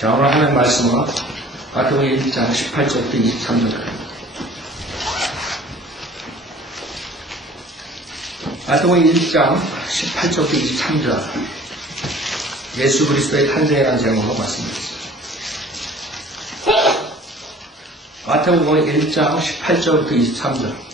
자, 오늘 하나님 말씀은 마태복음 1장 18절부터 23절까지. 마태복음 1장 18절부터 23절. 예수 그리스도의 탄생이라는 제목으로 말씀드렸습니다. 마태복음 1장 18절부터 23절.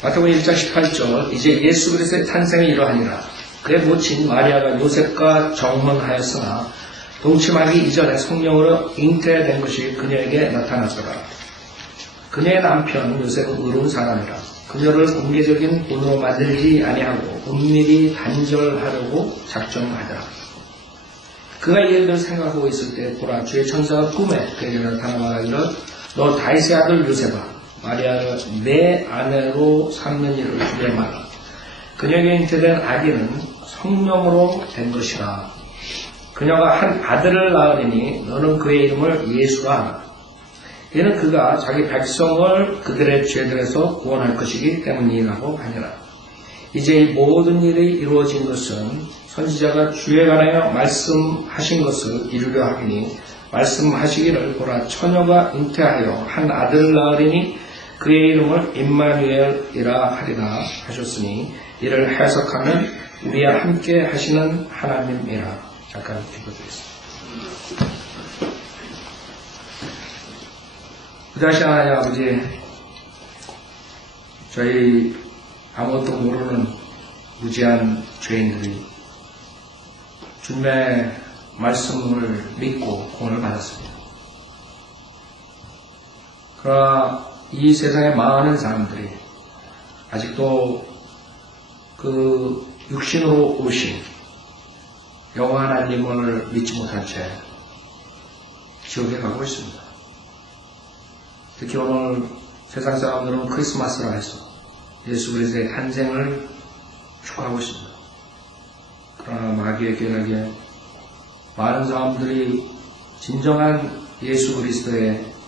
마태복음 1장 18절. 이제 예수 그리스도의 탄생이 이러하니라. 그의 모친 마리아가 요셉과 정혼하였으나 동침하기 이전에 성령으로 잉태된 것이 그녀에게 나타났더라. 그녀의 남편 요셉은 의로운 사람이라. 그녀를 공개적인 본으로 만들지 아니하고 은밀히 단절하려고 작정하더라. 그가 이 일을 생각하고 있을 때 보라, 주의 천사가 꿈에 그에게 나타나 말하기를 너 다윗의 아들 요셉아, 마리아를 내 아내로 삼는 일을 주의 마라. 그녀에게 잉태된 아기는 성령으로 된 것이라. 그녀가 한 아들을 낳으리니 너는 그의 이름을 예수라 하라. 이는 그가 자기 백성을 그들의 죄들에서 구원할 것이기 때문이라고 하니라. 이제 이 모든 일이 이루어진 것은 선지자가 주에 관하여 말씀하신 것을 이루려 하기니 말씀하시기를 보라, 처녀가 잉태하여 한 아들을 낳으리니 그의 이름을 임마누엘이라 하리라 하셨으니 이를 해석하면 우리와 함께 하시는 하나님이라. 잠깐 읽어드리겠습니다. 부자신 하나님 아버지, 저희 아무것도 모르는 무지한 죄인들이 주님의 말씀을 믿고 구원을 받았습니다. 그러나 이 세상에 많은 사람들이 아직도 그 육신으로 오신 여호와 하나님을 믿지 못한 채 지옥에 가고 있습니다. 특히 오늘 세상 사람들은 크리스마스라 해서 예수 그리스도의 탄생을 축하하고 있습니다. 그러나 마귀의 계략에 많은 사람들이 진정한 예수 그리스도의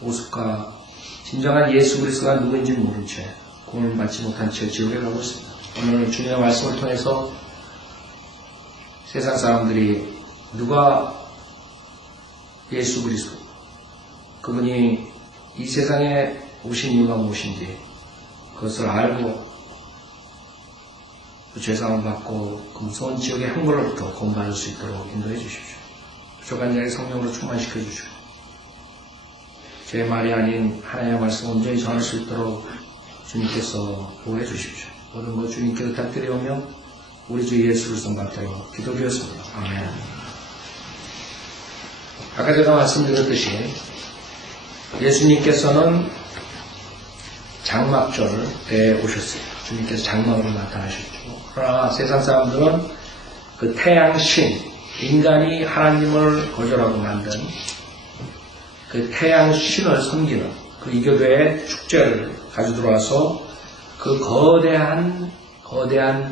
모습과 진정한 예수 그리스도가 누구인지 모른 채 구원을 받지 못한 채 지옥에 가고 있습니다. 오늘 주님의 말씀을 통해서 세상 사람들이 누가 예수 그리스도, 그분이 이 세상에 오신 이유가 무엇인지 그것을 알고 그 죄사함을 받고 그 무서운 지옥의 형벌로부터 구원받을 수 있도록 인도해 주십시오. 부족한 자의 성령으로 충만시켜 주시고 제 말이 아닌 하나님의 말씀을 온전히 전할 수 있도록 주님께서 보호해 주십시오. 모든 것 주님께 부탁드리오며 우리 주 예수 그리스도 받들어 기도드렸습니다. 아멘. 아까 제가 말씀드렸듯이 예수님께서는 장막절에 오셨어요. 주님께서 장막으로 나타나셨죠. 그러나 세상 사람들은 그 태양신, 인간이 하나님을 거절하고 만든 그 태양신을 섬기는 그 이교도의 축제를 가지고 들어와서 그 거대한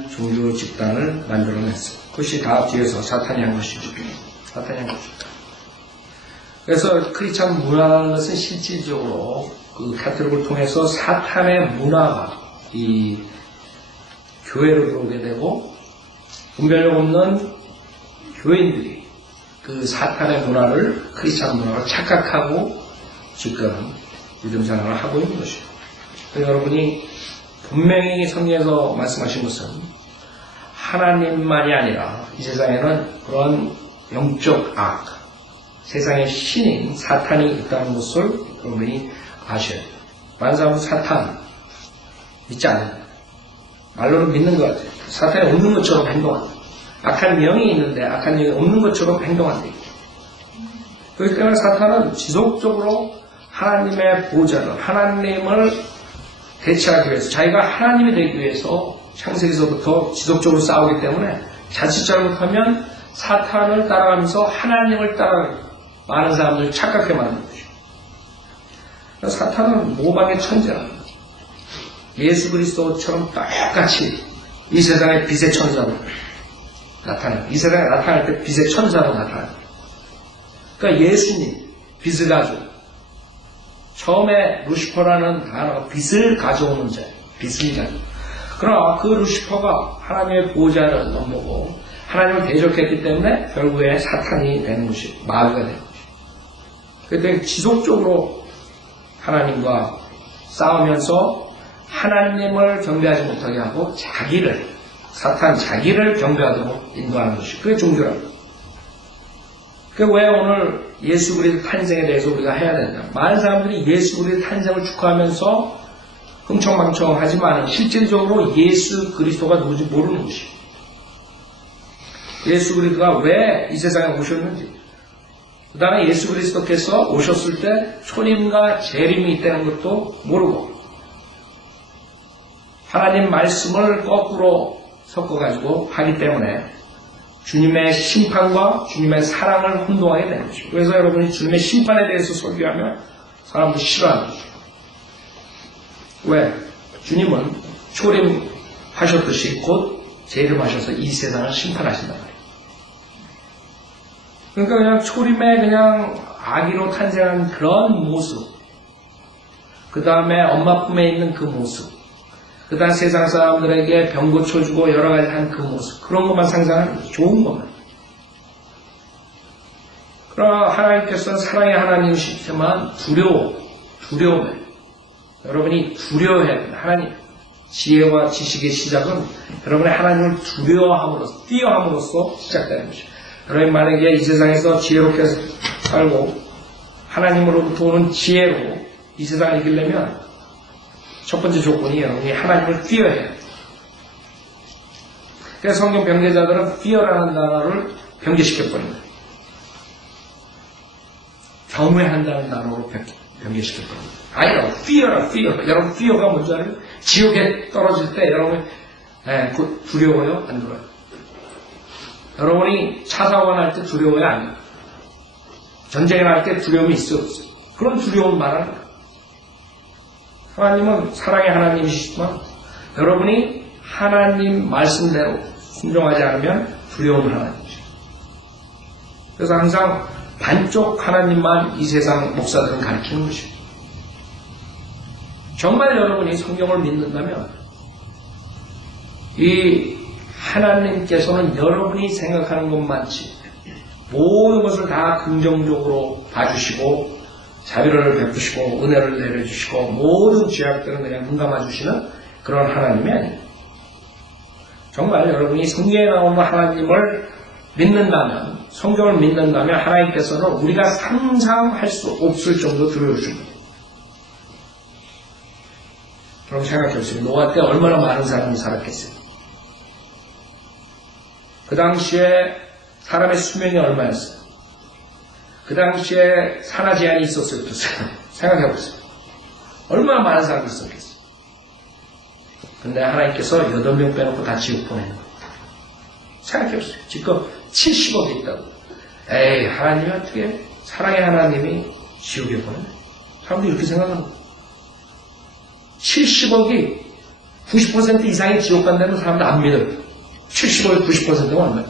종교 집단을 만들어냈어요. 그것이 다 뒤에서 사탄이 한 것이죠. 사탄이 한 것입니다. 그래서 크리스찬 문화라는 것은 실질적으로 그 카톨릭을 통해서 사탄의 문화가 이 교회로 들어오게 되고 분별력 없는 교인들이 그 사탄의 문화를 크리스찬 문화로 착각하고 지금 믿음 생활을 하고 있는 것이죠. 그래서 여러분이 분명히 성경에서 말씀하신 것은 하나님만이 아니라 이 세상에는 그런 영적 악, 세상의 신인 사탄이 있다는 것을 여러분이 아셔야 돼요. 많은 사람은 사탄 믿지 않는다. 말로는 믿는 것 같아요. 사탄이 없는 것처럼 행동한다. 악한 영이 있는데 악한 영이 없는 것처럼 행동한다. 그렇기 때문에 사탄은 지속적으로 하나님의 보좌를, 하나님을 대체하기 위해서, 자기가 하나님이 되기 위해서 창세기서부터 지속적으로 싸우기 때문에 자칫 잘못하면 사탄을 따라가면서 하나님을 따라가는 많은 사람들을 착각해 만드는 것이죠. 사탄은 모방의 천재랍니다. 예수 그리스도처럼 똑같이 이 세상의 빛의 천사로 나타나요. 이 세상에 나타날 때 빛의 천사로 나타나요. 그러니까 예수님, 빛을 가지고 처음에 루시퍼라는 단어가 빛을 가져오는 자, 빛을 가지고 그러나 그 루시퍼가 하나님의 보호자를 넘보고 하나님을 대적했기 때문에 결국에 사탄이 되는 것이 마귀가 되는 것이죠. 그때 지속적으로 하나님과 싸우면서 하나님을 경배하지 못하게 하고 사탄 자기를 경배하도록 인도하는 것이 그게 종교랍니다. 왜 오늘 예수 그리스도 탄생에 대해서 우리가 해야 된다. 많은 사람들이 예수 그리스도 탄생을 축하하면서 흥청망청하지만 실질적으로 예수 그리스도가 누군지 모르는 것이에요. 예수 그리스도가 왜 이 세상에 오셨는지, 그 다음에 예수 그리스도께서 오셨을 때 초림과 재림이 있다는 것도 모르고 하나님 말씀을 거꾸로 섞어가지고 하기 때문에 주님의 심판과 주님의 사랑을 혼동하게 되는 것이죠. 그래서 여러분이 주님의 심판에 대해서 설교하면 사람들이 싫어하는 거죠. 왜? 주님은 초림하셨듯이 곧 재림하셔서 이 세상을 심판하신단 말이에요. 그러니까 그냥 초림에 그냥 아기로 탄생한 그런 모습, 그 다음에 엄마 품에 있는 그 모습, 그 다음 세상 사람들에게 병 고쳐주고 여러 가지 한 그 모습, 그런 것만 상상하는 좋은 것만. 그러나 하나님께서는 사랑의 하나님이시지만 두려움에 여러분이 두려워해야 됩니다. 하나님 지혜와 지식의 시작은 여러분의 하나님을 두려워함으로써, 띄어함으로써 시작되는 것입니다. 여러분 만약에 이 세상에서 지혜롭게 살고 하나님으로부터 오는 지혜로 이 세상을 이기려면 첫 번째 조건이 여러분이 하나님을 fear해야 해요. 그래서 성경 변제자들은 fear라는 단어를 변개시켜버립니다. 경외한다는 단어로 변개시켜버립니다. 아니라 fear. 여러분 fear가 뭔지 알아요? 지옥에 떨어질 때 여러분 두려워요? 안 두려워요? 여러분이 차 사고가 날 때 두려워요? 아니요? 전쟁이 날 때 두려움이 있어요? 없어요? 그런 두려움 말하는 거예요. 하나님은 사랑의 하나님이시지만 여러분이 하나님 말씀대로 순종하지 않으면 두려운 하나님이죠. 그래서 항상 반쪽 하나님만 이 세상 목사들은 가르치는 것이죠. 정말 여러분이 성경을 믿는다면 이 하나님께서는 여러분이 생각하는 것만치 모든 것을 다 긍정적으로 봐주시고 자비를 베푸시고 은혜를 내려주시고 모든 죄악들은 그냥 눈 감아주시는 그런 하나님이 아닙니다. 정말 여러분이 성경에 나오는 하나님을 믿는다면, 성경을 믿는다면 하나님께서는 우리가 상상할 수 없을 정도 두려우십니다. 그럼 생각해보세요. 노아 때 얼마나 많은 사람이 살았겠어요? 그 당시에 사람의 수명이 얼마였어요? 그 당시에 산하 제한이 있었어요? 없었어요? 생각해보세요. 얼마나 많은 사람이 있었겠어요? 근데 하나님께서 8명 빼놓고 다 지옥 보내는 거예요. 생각해보세요. 지금 70억이 있다고. 에이, 하나님이 어떻게 사랑의 하나님이 지옥에 보내네? 사람들이 이렇게 생각하는 거예요. 70억이 90% 이상이 지옥 간다는 사람들 안 믿어요. 70억의 90%가 얼마예요?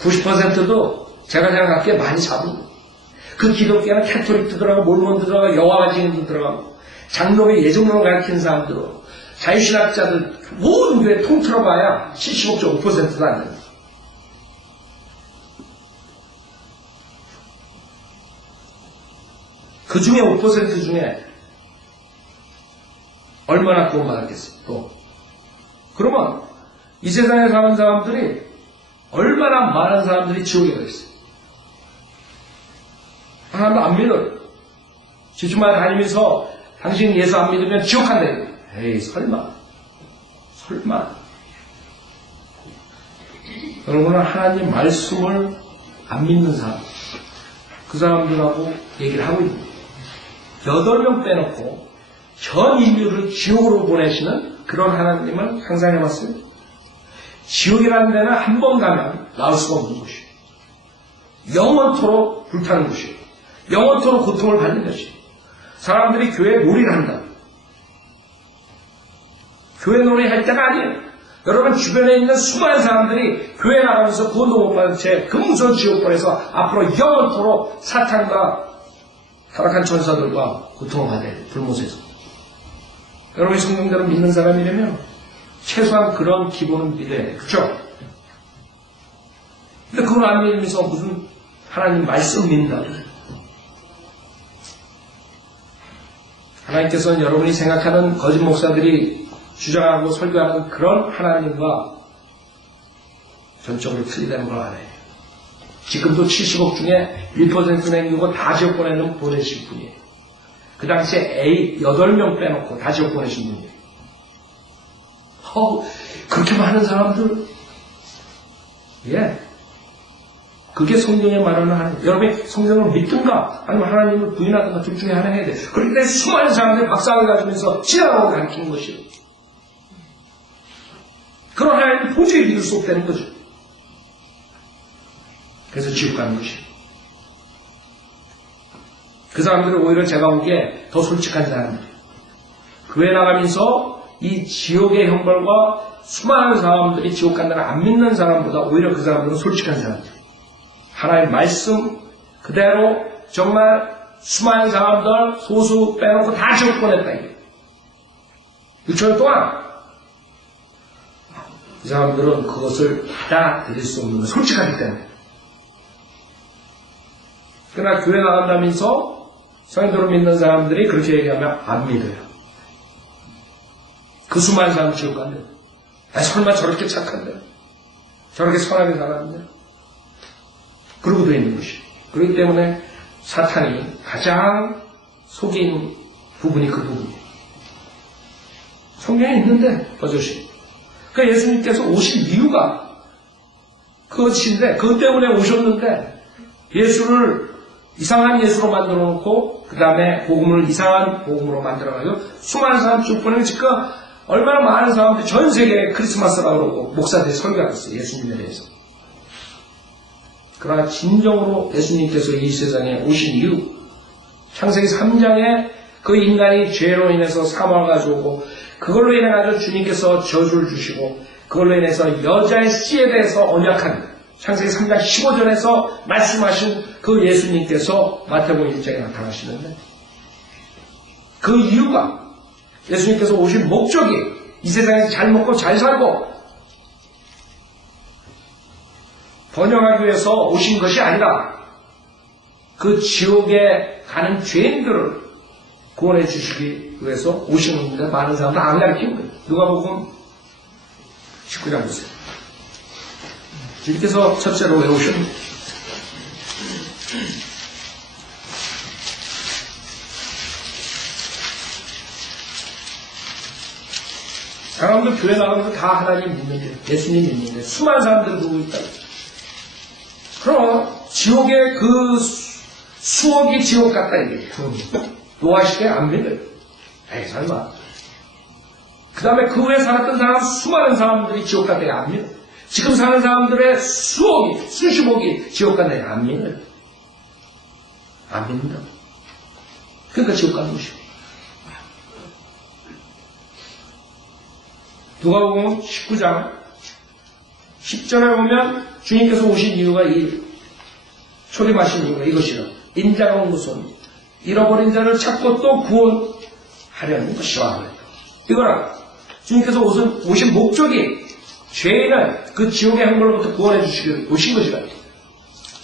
90%도 제가 생각하기에 많이 잡은 거예요. 그 기독교는 캐톨릭도 들어가고 몰몬도 들어가고 여호와 증인도 들어가고 장로교 예정론을 가르치는 사람들도 자유신학자들 모든 교회 통틀어봐야 75.5%도 안 됩니다. 그 중에 5% 중에 얼마나 구원받았겠어요? 또 그러면 이 세상에 사는 사람들이 얼마나 많은 사람들이 지옥에 가 있어요. 하나도 안 믿어요. 지주마다 다니면서 당신 예수 안 믿으면 지옥 간다. 에이, 설마. 여러분은 하나님 말씀을 안 믿는 사람, 그 사람들하고 얘기를 하고 있는 거예요. 8명 빼놓고 전 인류를 지옥으로 보내시는 그런 하나님을 상상해봤어요? 지옥이라는 데는 한 번 가면 나올 수가 없는 곳이에요. 영원토록 불타는 곳이에요. 영원토록 고통을 받는 것이에요. 사람들이 교회 놀이를 한다. 교회 놀이 할 때가 아니에요. 여러분 주변에 있는 수많은 사람들이 교회 나가면서 구원도 못 받은 채 금손 지옥불에서 앞으로 영원토록 사탄과 타락한 천사들과 고통을 받아야 돼요. 불못에서. 여러분이 성경대로 믿는 사람이라면 최소한 그런 기본은 믿어야 돼. 그렇죠? 근데 그걸 안 믿으면서 무슨 하나님 말씀 믿는다. 하나님께서는 여러분이 생각하는 거짓 목사들이 주장하고 설교하는 그런 하나님과 전적으로 틀리다는 걸 알아요. 지금도 70억 중에 1% 남기고 다 지옥 보내실 분이에요. 그 당시에 A 8명 빼놓고 다 지옥 보내신 분이에요. 그렇게 많은 사람들, 예. 그게 성경에 말하는 하나님. 여러분이 성경을 믿든가 아니면 하나님을 부인하든가 둘 중에 하나 해야 돼. 그런데 수많은 사람들이 박사를 가지면서 신앙으로 가르치는 것이에요. 그런 하나님을 도저히 믿을 수 없다는 거죠. 그래서 지옥 가는 것이에요. 그 사람들은 오히려 제가 보기에 더 솔직한 사람들이에요. 교회 나가면서 이 지옥의 형벌과 수많은 사람들이 지옥 간다는 안 믿는 사람보다 오히려 그 사람들은 솔직한 사람들이에요. 하나님의 말씀 그대로 정말 수많은 사람들 소수 빼놓고 다 지옥 보냈다. 6천 년 동안 이 사람들은 그것을 받아들일 수 없는 솔직하기 때문에. 그러나 교회 나간다면서 성도로 믿는 사람들이 그렇게 얘기하면 안 믿어요. 그 수많은 사람 지옥 간대. 설마 저렇게 착한데, 저렇게 선하게 살았는데. 그러고 되어 있는 것이에요. 그렇기 때문에 사탄이 가장 속인 부분이 그 부분이에요. 성경에 있는데 버젓이. 그러니까 예수님께서 오신 이유가 그것인데, 그것 때문에 오셨는데 예수를 이상한 예수로 만들어 놓고 그 다음에 복음을 이상한 복음으로 만들어가지고 수많은 사람 쭉 보내고 지금 얼마나 많은 사람들이 전 세계에 크리스마스라고 그러고 목사들이 설교하고 있어요. 예수님에 대해서. 그러나 진정으로 예수님께서 이 세상에 오신 이유, 창세기 3장에 그 인간이 죄로 인해서 사망을 가져오고 그걸로 인해 가지고 주님께서 저주를 주시고 그걸로 인해서 여자의 씨에 대해서 언약한 창세기 3장 15절에서 말씀하신 그 예수님께서 마태복음 1장에 나타나시는데 그 이유가 예수님께서 오신 목적이 이 세상에서 잘 먹고 잘 살고 번영하기 위해서 오신 것이 아니라 그 지옥에 가는 죄인들을 구원해 주시기 위해서 오시는데 많은 사람들 안 가르치는 거예요. 누가복음 19장 보세요. 주님께서 첫째로 왜 오셨는지. 사람들 교회 나가면서 다 하나님 믿는데, 예수님 믿는데, 수많은 사람들이 보고 있다. 그럼 지옥의 그 수억이 지옥 같다 이거예요. 노아 시대에 안 믿어요. 에이 설마. 그 다음에 그 후에 살았던 사람 수많은 사람들이 지옥 같다 안 믿어요. 지금 사는 사람들의 수억이 수십억이 지옥 간다 안 믿어요. 안 믿는다. 그러니까 지옥 가는 것이고. 누가복음 19장 10절에 보면 주님께서 오신 이유가 이 초림하신 이유가 이것이라. 인자가 온 것은 잃어버린 자를 찾고 또 구원하려는 것이라. 이거라. 주님께서 오신 목적이 죄인을 그 지옥의 형벌로부터 구원해 주시기 오신 것이라.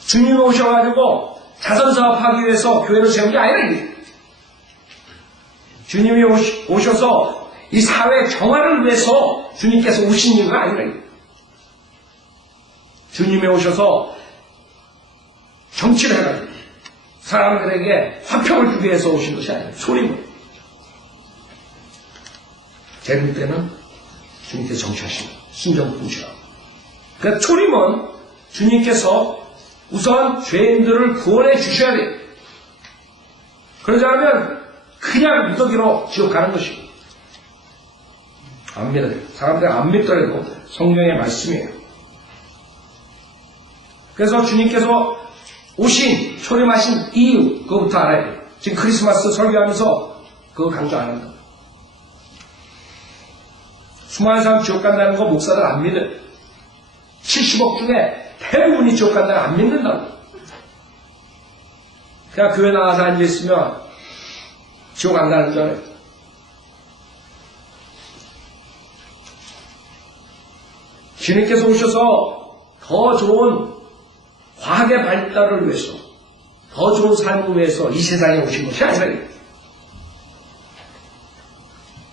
주님이 오셔가지고 자선사업하기 위해서 교회를 세운 게 아니라 이게. 주님이 오셔서 이 사회 정화를 위해서 주님께서 오신 이유가 아니라 이게. 주님이 오셔서 정치를 해가지고 사람들에게 화평을 주기 위해서 오신 것이 아니에요. 소리고. 재림 때는 주님께서 정치하십니다. 신정풍시라. 그러니까 초림은 주님께서 우선 죄인들을 구원해 주셔야 돼요. 그러지 않으면 그냥 미더기로 지옥 가는 것이고. 안 믿어요. 사람들이 안 믿더라도 성경의 말씀이에요. 그래서 주님께서 오신, 초림하신 이유, 그거부터 알아야 돼요. 지금 크리스마스 설교하면서 그거 강조 안 한다. 수많은 사람 지옥 간다는 거 목사들 안 믿어요. 70억 중에 대부분이 지옥 간다는 안 믿는다고. 그냥 교회 나가서 앉아있으면 지옥 안 가는 줄 알아요. 주님께서 오셔서 더 좋은 과학의 발달을 위해서, 더 좋은 삶을 위해서 이 세상에 오신 것이 아니라,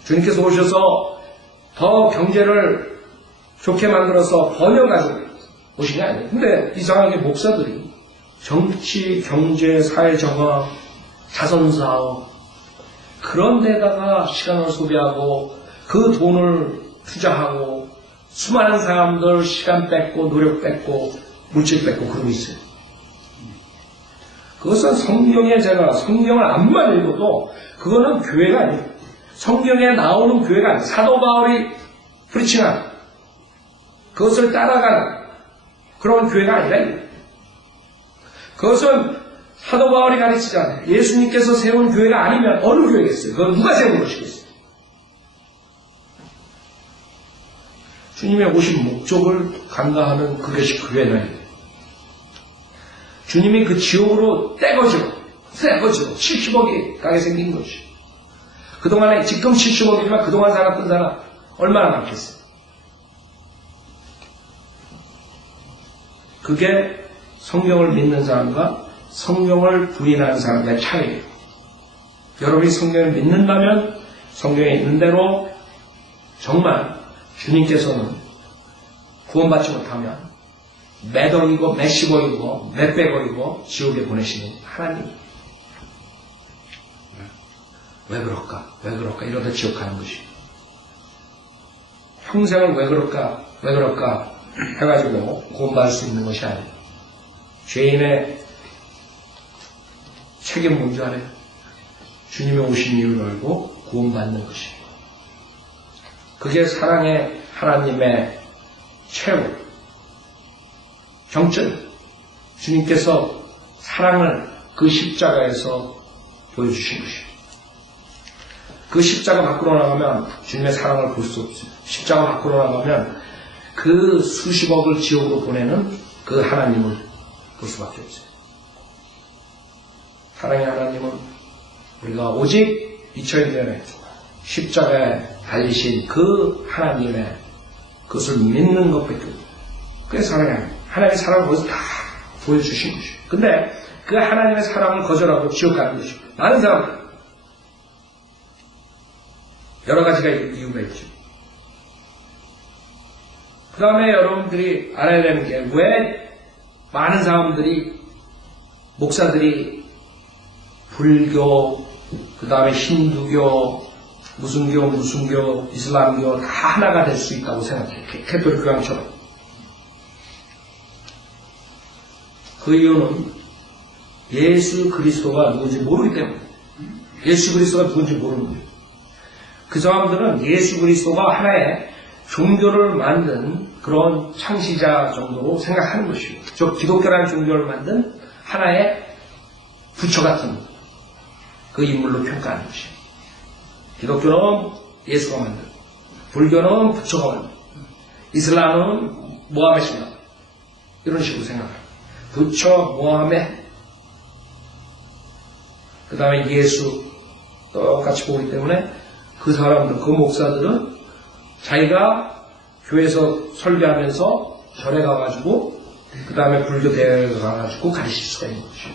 주님께서 오셔서 더 경제를 좋게 만들어서 번영가지고 오신 게 아니에요. 근데 이상하게 목사들이 정치, 경제, 사회정화, 자선사업 그런 데다가 시간을 소비하고 그 돈을 투자하고 수많은 사람들 시간 뺏고 노력 뺏고 물질 뺏고 그러고 있어요. 그것은 성경을 안만 읽어도 그거는 교회가 아니에요. 성경에 나오는 교회가 아니에요. 사도 바울이 프리칭한 그것을 따라가는 그런 교회가 아니라 그것은 사도 바울이 가르치잖아요. 예수님께서 세운 교회가 아니면 어느 교회겠어요? 그건 누가 세운 것이겠어요? 주님의 오신 목적을 간과하는 그것이 교회는 주님이 그 지옥으로 떼거지로 70억이 가게 생긴 것이. 그동안에 지금 70억이지만 그동안 살았던 사람 얼마나 많겠어요? 그게 성경을 믿는 사람과 성경을 부인하는 사람의 차이예요. 여러분이 성경을 믿는다면 성경에 있는 대로 정말 주님께서는 구원받지 못하면 몇 억이고 몇십억이고 몇백억이고 지옥에 보내시는 하나님. 왜 그럴까? 이러다 지옥 가는 것이. 평생을 왜 그럴까 해가지고 구원받을 수 있는 것이 아니에요. 죄인의 책임 뭔지 알아요? 주님이 오신 이유를 알고 구원받는 것이에요. 그게 사랑의 하나님의 최후 정점. 주님께서 사랑을 그 십자가에서 보여주신 것이에요. 그 십자가 밖으로 나가면 주님의 사랑을 볼 수 없어요. 십자가 밖으로 나가면 그 수십억을 지옥으로 보내는 그 하나님을 볼 수밖에 없어요. 사랑의 하나님은 우리가 오직 2000년에 십자가에 달리신 그 하나님의 그것을 믿는 것밖에 없어요. 그게 사랑이 아니에요. 하나님의 사랑을 거기서 다 보여주신 것이에요. 근데 그 하나님의 사랑을 거절하고 지옥 가는 것이에요. 많은 사람들. 여러 가지가 이유가 있죠. 그 다음에 여러분들이 알아야 되는 게 왜 많은 사람들이 목사들이 불교, 그 다음에 힌두교, 무슨 교, 이슬람교 다 하나가 될 수 있다고 생각해요. 캐톨릭 교황처럼. 그 이유는 예수 그리스도가 누군지 모르기 때문에. 예수 그리스도가 누군지 모르는 거예요. 그 사람들은 예수 그리스도가 하나의 종교를 만든 그런 창시자 정도로 생각하는 것이고, 즉 기독교라는 종교를 만든 하나의 부처 같은 그 인물로 평가하는 것이에요. 기독교는 예수가 만든, 불교는 부처가 만든, 이슬람은 모하메드가 만든, 이런 식으로 생각합니다. 부처, 모하메드, 그 다음에 예수 똑같이 보기 때문에 그 사람들, 그 목사들은 자기가 교회에서 설교하면서 절에 가가지고 그 다음에 불교 대회에 가가지고 가르칠 수가 있는 거죠.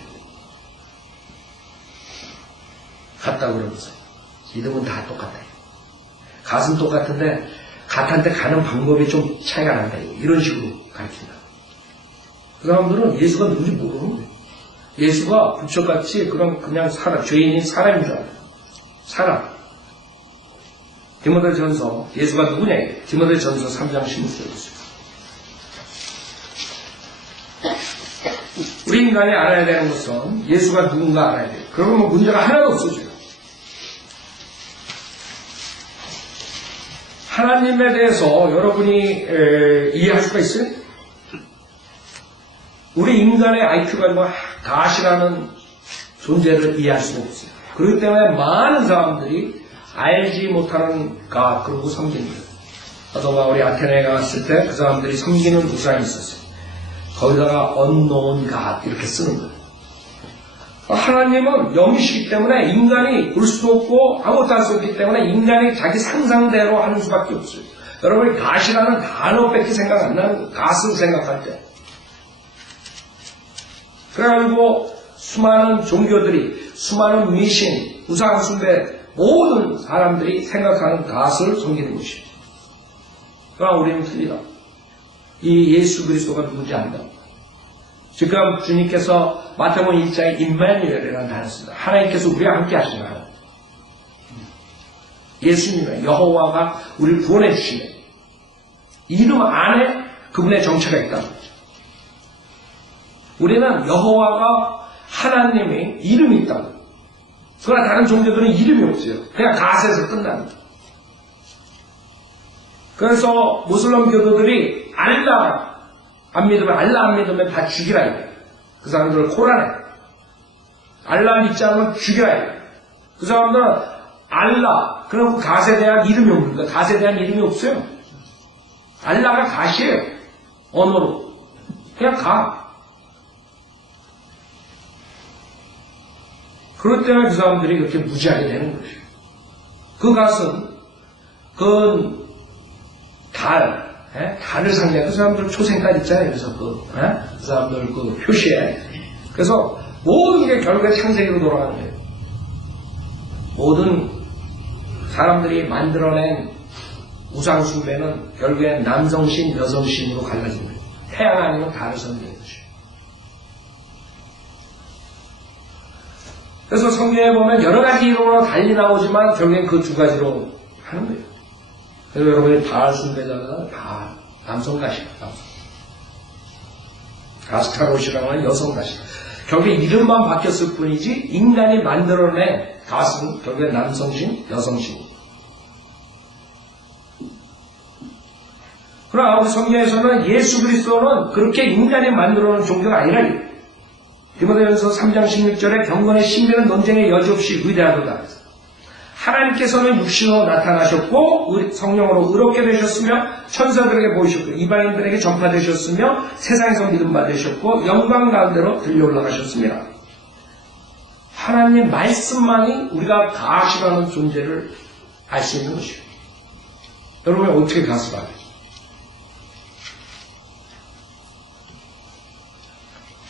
같다고 그러면서 이름은 다 똑같아요. 갓은 똑같은데 갓한테 가는 방법이 좀 차이가 난다. 이런 식으로 가르친다. 그 사람들은 예수가 누군지 모르는 거예요. 예수가 부처같이 그냥 사람, 죄인인 사람인 줄 알아요. 사람. 디모데전서, 예수가 누구냐? 디모데전서 3장 16절에 있어요. 우리 인간이 알아야 되는 것은 예수가 누군가 알아야 돼요. 그러면 문제가 하나도 없어져요. 하나님에 대해서 여러분이 이해할 수가 있어요? 우리 인간의 IQ가 가지고 가시라는 존재를 이해할 수가 없어요. 그렇기 때문에 많은 사람들이 알지 못하는 가 그러고 섬기는 거예요. 사도 바울이 아테네에 갔을 때 그 사람들이 섬기는 우상이 있었어요. 거기다가 unknown God 이렇게 쓰는 거예요. 하나님은 영이시기 때문에 인간이 볼 수도 없고 아무것도 할 수 없기 때문에 인간이 자기 상상대로 하는 수밖에 없어요. 여러분이 갓이라는 단어밖에 생각 안 나는 갓을 생각할 때. 그래가지고 수많은 종교들이, 수많은 미신, 우상숭배, 모든 사람들이 생각하는 갓을 섬기는 것이에요. 그러나 우리는 틀리다. 이 예수 그리스도가 누군지 안다. 지금 주님께서 마태복음 1장에 임마누엘이라는 단어를 씁니다. 하나님께서 우리와 함께 하시는 하나님. 예수님의 여호와가 우리를 구원해 주시네. 이름 안에 그분의 정체가 있다. 우리는 여호와가 하나님의 이름이 있다고. 그러나 다른 종교들은 이름이 없어요. 그냥 갓에서 끝납니다. 그래서 무슬림 교도들이 알라 안 믿으면 다 죽이라 이래. 그 사람들을 코란해. 알라 믿지 않으면 죽이라 이래. 그 사람들은 알라, 그럼 갓에 대한 이름이 없는가? 갓에 대한 이름이 없어요. 알라가 갓이에요. 언어로. 그냥 갓. 그럴 때는 그 사람들이 그렇게 무지하게 되는 것이에요. 그 갓은, 달을 상대하는 그 사람들 초생달 있잖아요. 그래서 그 사람들 그 표시에. 그래서 모든 게 결국에 창세기로 돌아가는 거예요. 모든 사람들이 만들어낸 우상숭배는 결국엔 남성신, 여성신으로 갈라진 거예요. 태양 아니면 달을 섬기는 것이에요. 그래서 성경에 보면 여러 가지 이름으로 달리 나오지만 결국엔 그 두 가지로 하는 거예요. 그래서 여러분이 달 숭배자가 다 남성 가시다. 아스타롯이라고 하는 여성 가시다. 결국에 이름만 바뀌었을 뿐이지 인간이 만들어낸 갓은 결국에 남성신, 여성신. 그러나 우리 성경에서는 예수 그리스도는 그렇게 인간이 만들어놓은 종교가 아니라 디모데전서 3장 16절에 경건의 신비는 논쟁의 여지없이 위대하도다. 하나님께서는 육신으로 나타나셨고 성령으로 의롭게 되셨으며 천사들에게 보이셨고 이방인들에게 전파되셨으며 세상에서 믿음받으셨고 영광 가운데로 들려 올라가셨습니다. 하나님 말씀만이 우리가 갓이라는 존재를 알 수 있는 것이에요. 여러분이 어떻게 갓을 알아요?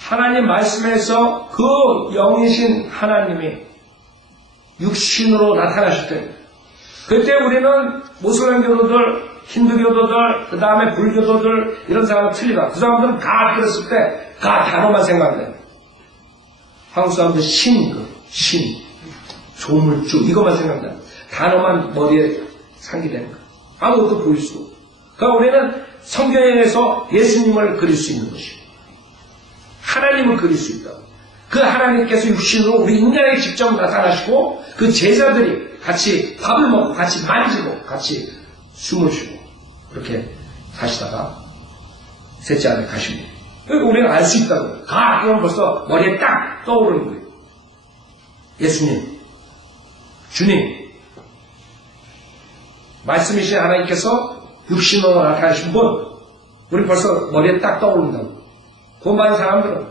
하나님 말씀에서 그 영이신 하나님이 육신으로 나타나실 때 그때 우리는 무슬림 교도들, 힌두 교도들, 그 다음에 불교도들 이런 사람은 틀리다. 그 사람들은 갓 그랬을 때 갓 단어만 생각해요. 한국 사람들 신, 조물주 이것만 생각나요. 단어만 머리에 상기되는 거예요. 아무것도 보일 수 없고. 그러니까 우리는 성경에서 예수님을 그릴 수 있는 것이에요. 하나님을 그릴 수 있다. 그 하나님께서 육신으로 우리 인간에게 직접 나타나시고 그 제자들이 같이 밥을 먹고 같이 만지고 같이 숨을 쉬고 그렇게 사시다가 셋째 아들 가십니다. 그러니까 우리가 알 수 있다고요. 그럼 벌써 머리에 딱 떠오르는 거예요. 예수님, 주님, 말씀이신 하나님께서 육신으로 나타나신 분, 우리 벌써 머리에 딱 떠오른다고. 구원받은 사람들은.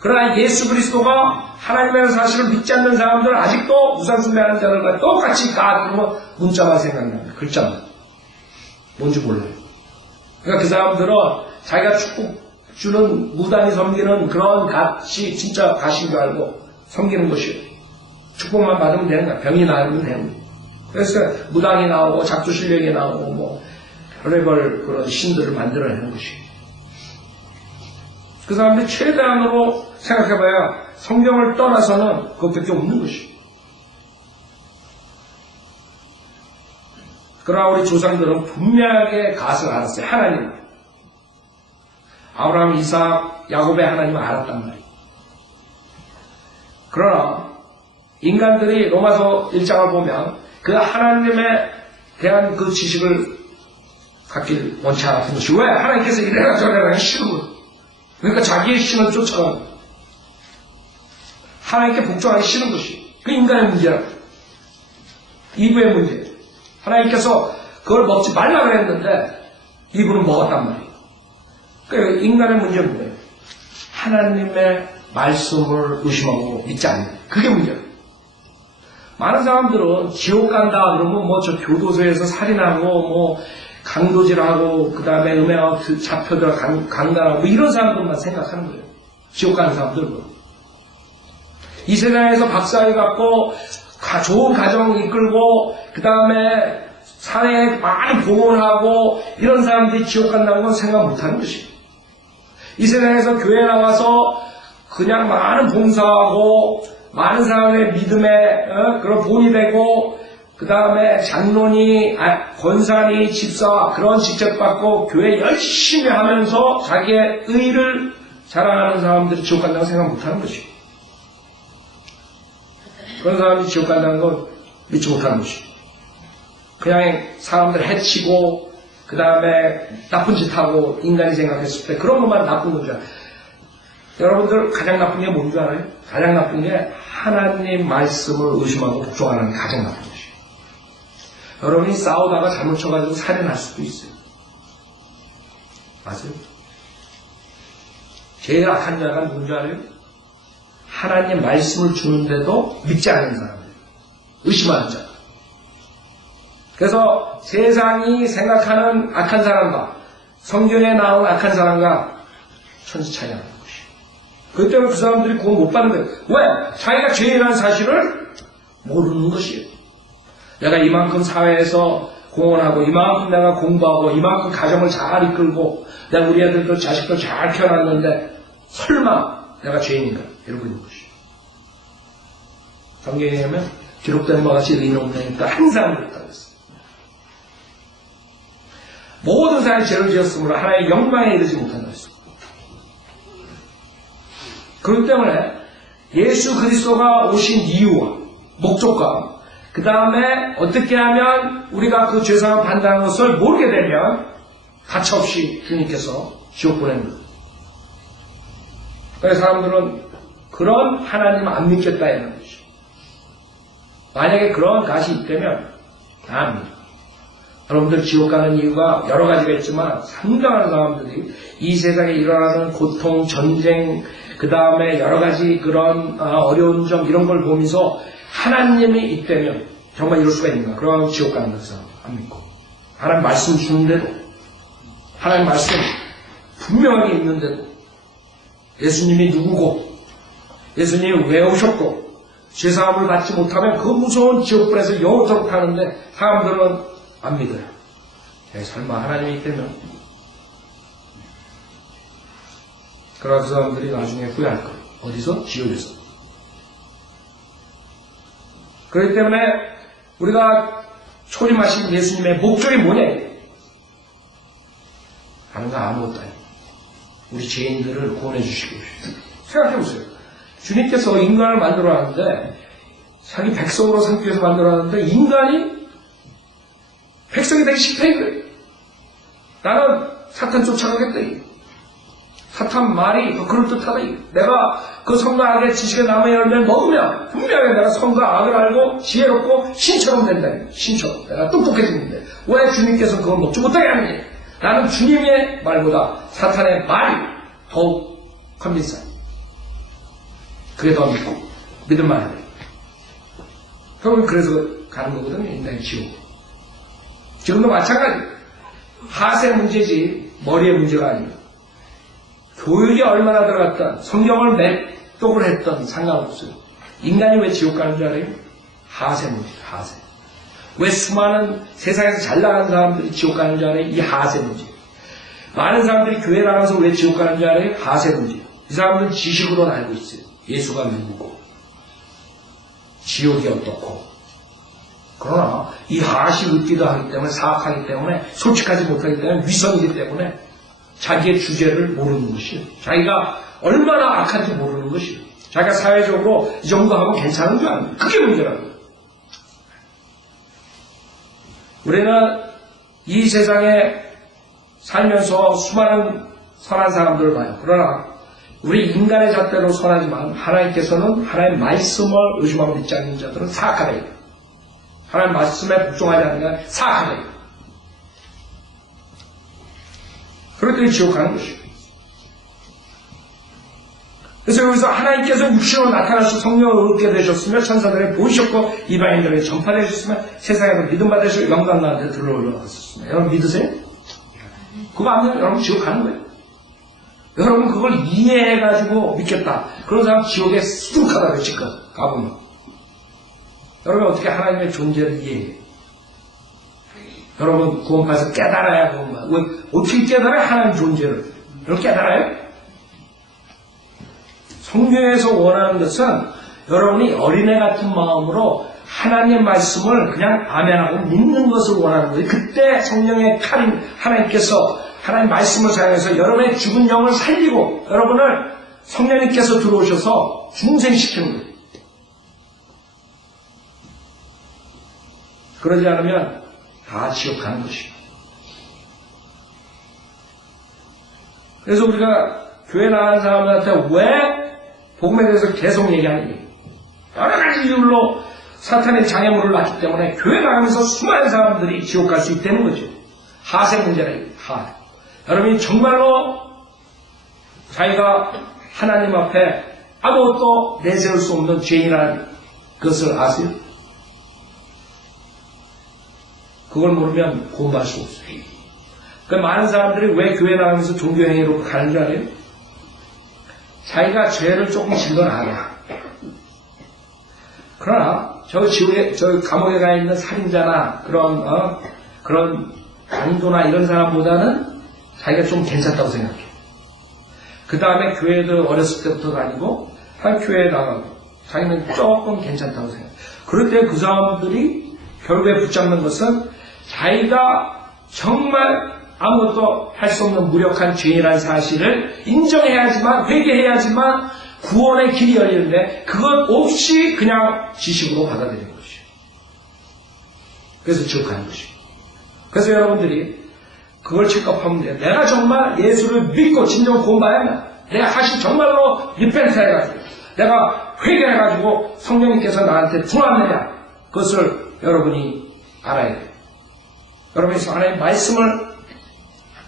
그러나 예수 그리스도가 하나님의 사실을 믿지 않는 사람들은 아직도 우상숭배하는 자들과 똑같이 그러면 문자만 생각납니다. 글자만. 뭔지 몰라요. 그러니까 그 사람들은 자기가 축복 주는 무단히 섬기는 그런 갓이 진짜 갓인 줄 알고 섬기는 것이에요. 축복만 받으면 되는 거야. 병이 나으면 되는 거야. 그래서 무당이 나오고 작두실력이 나오고 뭐 별의별 그런 신들을 만들어내는 것이에요. 그 사람들이 최대한으로 생각해봐야 성경을 떠나서는 그것밖에 없는 것이에요. 그러나 우리 조상들은 분명하게 갓을 알았어요. 하나님. 아브라함, 이삭, 야곱의 하나님을 알았단 말이에요. 그러나 인간들이 로마서 1장을 보면 그 하나님에 대한 그 지식을 갖길 원치 않았던 것이 왜? 하나님께서 이래라 저래라 싫은 거예요. 그러니까 자기의 신을 쫓아가는 거예요. 하나님께 복종하기 싫은 것이 그 인간의 문제라고. 이브의 문제. 하나님께서 그걸 먹지 말라 그랬는데 이브는 먹었단 말이에요. 그 인간의 문제는 뭐예요? 하나님의 말씀을 의심하고 믿지 않는 거예요. 그게 문제예요. 많은 사람들은 지옥 간다 그러면 뭐 저 교도소에서 살인하고 뭐 강도질하고 그 다음에 음행하고 잡혀들어 강간하고 이런 사람들만 생각하는 거예요. 지옥 가는 사람들은. 이 세상에서 박사를 갖고 좋은 가정 이끌고 그 다음에 사회에 많이 봉헌하고 이런 사람들이 지옥 간다는 건 생각 못하는 것이에요. 이 세상에서 교회 나와서 그냥 많은 봉사하고 많은 사람의 믿음에 그런 본이 되고 그 다음에 장로니 권사니 집사 그런 직책 받고 교회 열심히 하면서 자기의 의를 자랑하는 사람들이 지옥 간다고 생각 못하는 것이에요. 그런 사람이 지옥 간다는 건 믿지 못하는 것이에요. 그냥 사람들 해치고 그 다음에 나쁜 짓 하고 인간이 생각했을 때 그런 것만 나쁜 건 줄 알아요. 여러분들 가장 나쁜 게 뭔 줄 알아요? 가장 나쁜 게 하나님 말씀을 의심하고 복종하는 게 가장 나쁜 것이에요. 여러분이 싸우다가 잘못 쳐가지고 살인할 수도 있어요. 맞아요? 제일 악한 자가 누군지 알아요? 하나님 말씀을 주는데도 믿지 않는 사람들, 의심하는 자. 그래서 세상이 생각하는 악한 사람과 성경에 나온 악한 사람과 천지 차이가 나는 것이에요. 그렇기 때문에 그 사람들이 구원 못 받는 거예요. 왜? 자기가 죄인이라는 사실을 모르는 것이에요. 내가 이만큼 사회에서 공헌하고 이만큼 내가 공부하고 이만큼 가정을 잘 이끌고 내가 우리 애들도 자식도 잘 키워놨는데 설마 내가 죄인인가? 이러고 있는 것이에요. 성경에 보면 기록된 바와 같이 의인 없는 이가 항상 그렇다고 했어요. 모든 사람이 죄를 지었으므로 하나님의 영광에 이르지 못한다고 했어요. 그렇기 때문에 예수 그리스도가 오신 이유와 목적과 그 다음에 어떻게 하면 우리가 그 죄사함을 받는다는 것을 모르게 되면 가차없이 주님께서 지옥 보내는 거예요. 그래서 사람들은 그런 하나님 안 믿겠다 이런 것이죠. 만약에 그런 가시 있다면 안 믿어요. 여러분들 지옥 가는 이유가 여러 가지가 있지만 상당한 사람들이 이 세상에 일어나는 고통, 전쟁, 그 다음에 여러 가지 그런 어려운 점 이런 걸 보면서 하나님이 있다면 정말 이럴 수가 있는가? 그러면 지옥 가는 것은 안 믿고 하나님 말씀 주는데도 하나님 말씀 분명하게 있는데도 예수님이 누구고 예수님이 왜 오셨고 죄사함을 받지 못하면 그 무서운 지옥불에서 영원토록 타는데 사람들은 안 믿어요. 설마 하나님이 있다면 그러나 그 사람들이 나중에 후회할 거예요. 어디서? 지옥에서. 그렇기 때문에 우리가 초림하신 예수님의 목적이 뭐냐? 다른 거 아무것도 아니에요. 우리 죄인들을 구원해 주시고 생각해 보세요. 주님께서 인간을 만들어놨는데 자기 백성으로 삼기 위해서 만들어놨는데 인간이 백성이 되기 싫다 이거예요. 나는 사탄 쫓아가겠다. 사탄 말이 더 그럴듯하다. 내가 그 선과 악의 지식의 나무의 열매를 먹으면 분명히 내가 선과 악을 알고 지혜롭고 신처럼 된다. 신처럼. 내가 똑똑해지는데 왜 주님께서 그걸 먹지 못하게 하느냐. 나는 주님의 말보다 사탄의 말이 더욱 컨빈스해. 그게 더 믿고 믿을만 하네. 결국은 그래서 가는 거거든요. 인간의 지옥. 지금도 마찬가지. 하세 문제지 머리의 문제가 아니에요. 교육이 얼마나 들어갔던 성경을 맹독을 했던 상관없어요. 인간이 왜 지옥 가는 줄 알아요? 하세 문제. 하세. 왜 수많은 세상에서 잘 나가는 사람들이 지옥 가는 줄 알아요? 이 하세 문제. 많은 사람들이 교회 나가서 왜 지옥 가는 줄 알아요? 하세 문제. 이 사람들은 지식으로는 알고 있어요. 예수가 누구고 지옥이 어떻고. 그러나 이 하시 웃기도 하기 때문에 사악하기 때문에 솔직하지 못하기 때문에 위선이기 때문에 자기의 주제를 모르는 것이에요. 자기가 얼마나 악한지 모르는 것이에요. 자기가 사회적으로 이 정도 하면 괜찮은 줄 아는 거예요. 그게 문제라는 거예요. 우리는 이 세상에 살면서 수많은 선한 사람들을 봐요. 그러나 우리 인간의 잣대로 선하지만 하나님께서는 하나님의 말씀을 의심하고 믿지 않는 자들은 사악하다. 하나님 말씀에 복종하지 않는 자는 사악하다. 그럴 때 지옥 가는 것이에요. 그래서 여기서 하나님께서 육신으로 나타나서 성령을 얻게 되셨으며 천사들에게 보이셨고 이방인들에게 전파되셨으며 세상에도 믿음 받으시고 영광 나한테 들어올라갔었으며. 여러분 믿으세요? 그거 안 되면 여러분 지옥 가는 거예요. 여러분 그걸 이해해가지고 믿겠다. 그런 사람 지옥에 수두룩하다 지금 가보면. 여러분 어떻게 하나님의 존재를 이해해요? 여러분 구원받아서 깨달아야 구원받아. 왜 어떻게 깨달아요? 하나님 존재를. 여러분 깨달아요? 성경에서 원하는 것은 여러분이 어린애 같은 마음으로 하나님의 말씀을 그냥 아멘하고 믿는 것을 원하는 거예요. 그때 성령의 칼인 하나님께서 하나님 말씀을 사용해서 여러분의 죽은 영을 살리고 여러분을 성령님께서 들어오셔서 중생시키는 거예요. 그러지 않으면 다 지옥 가는 것이에요. 그래서 우리가 교회 나가는 사람들한테 왜 복음에 대해서 계속 얘기하는 거예요. 여러 가지 이유로 사탄의 장애물을 낳기 때문에 교회 나가면서 수많은 사람들이 지옥 갈 수 있다는 거죠. 하세 문제라. 여러분이 정말로 자기가 하나님 앞에 아무것도 내세울 수 없는 죄인이라는 것을 아세요? 그걸 모르면 구원받을 수 없어요. 그러니까 많은 사람들이 왜 교회 나가면서 종교행위로 가는 줄 알아요? 자기가 죄를 조금 진 건 알아. 그러나 저 지옥에, 저 감옥에 가 있는 살인자나 그런 강도나 이런 사람보다는 자기가 좀 괜찮다고 생각해. 그 다음에 교회도 어렸을 때부터 다니고 한 교회에 나가고 자기는 조금 괜찮다고 생각해. 그럴 때 그 사람들이 결국에 붙잡는 것은 자기가 정말 아무것도 할 수 없는 무력한 죄인이라는 사실을 인정해야지만, 회개해야지만 구원의 길이 열리는데 그것 없이 그냥 지식으로 받아들이는 것이에요. 그래서 지옥 가는 것이에요. 그래서 여러분들이 그걸 체크하면 돼요. 내가 정말 예수를 믿고 진정 구원받았나? 내가 사실 정말로 리펜트 해가지고 내가 회개해가지고 성령님께서 나한테 들어왔느냐? 그것을 여러분이 알아야 돼요. 여러분이 하나님의 말씀을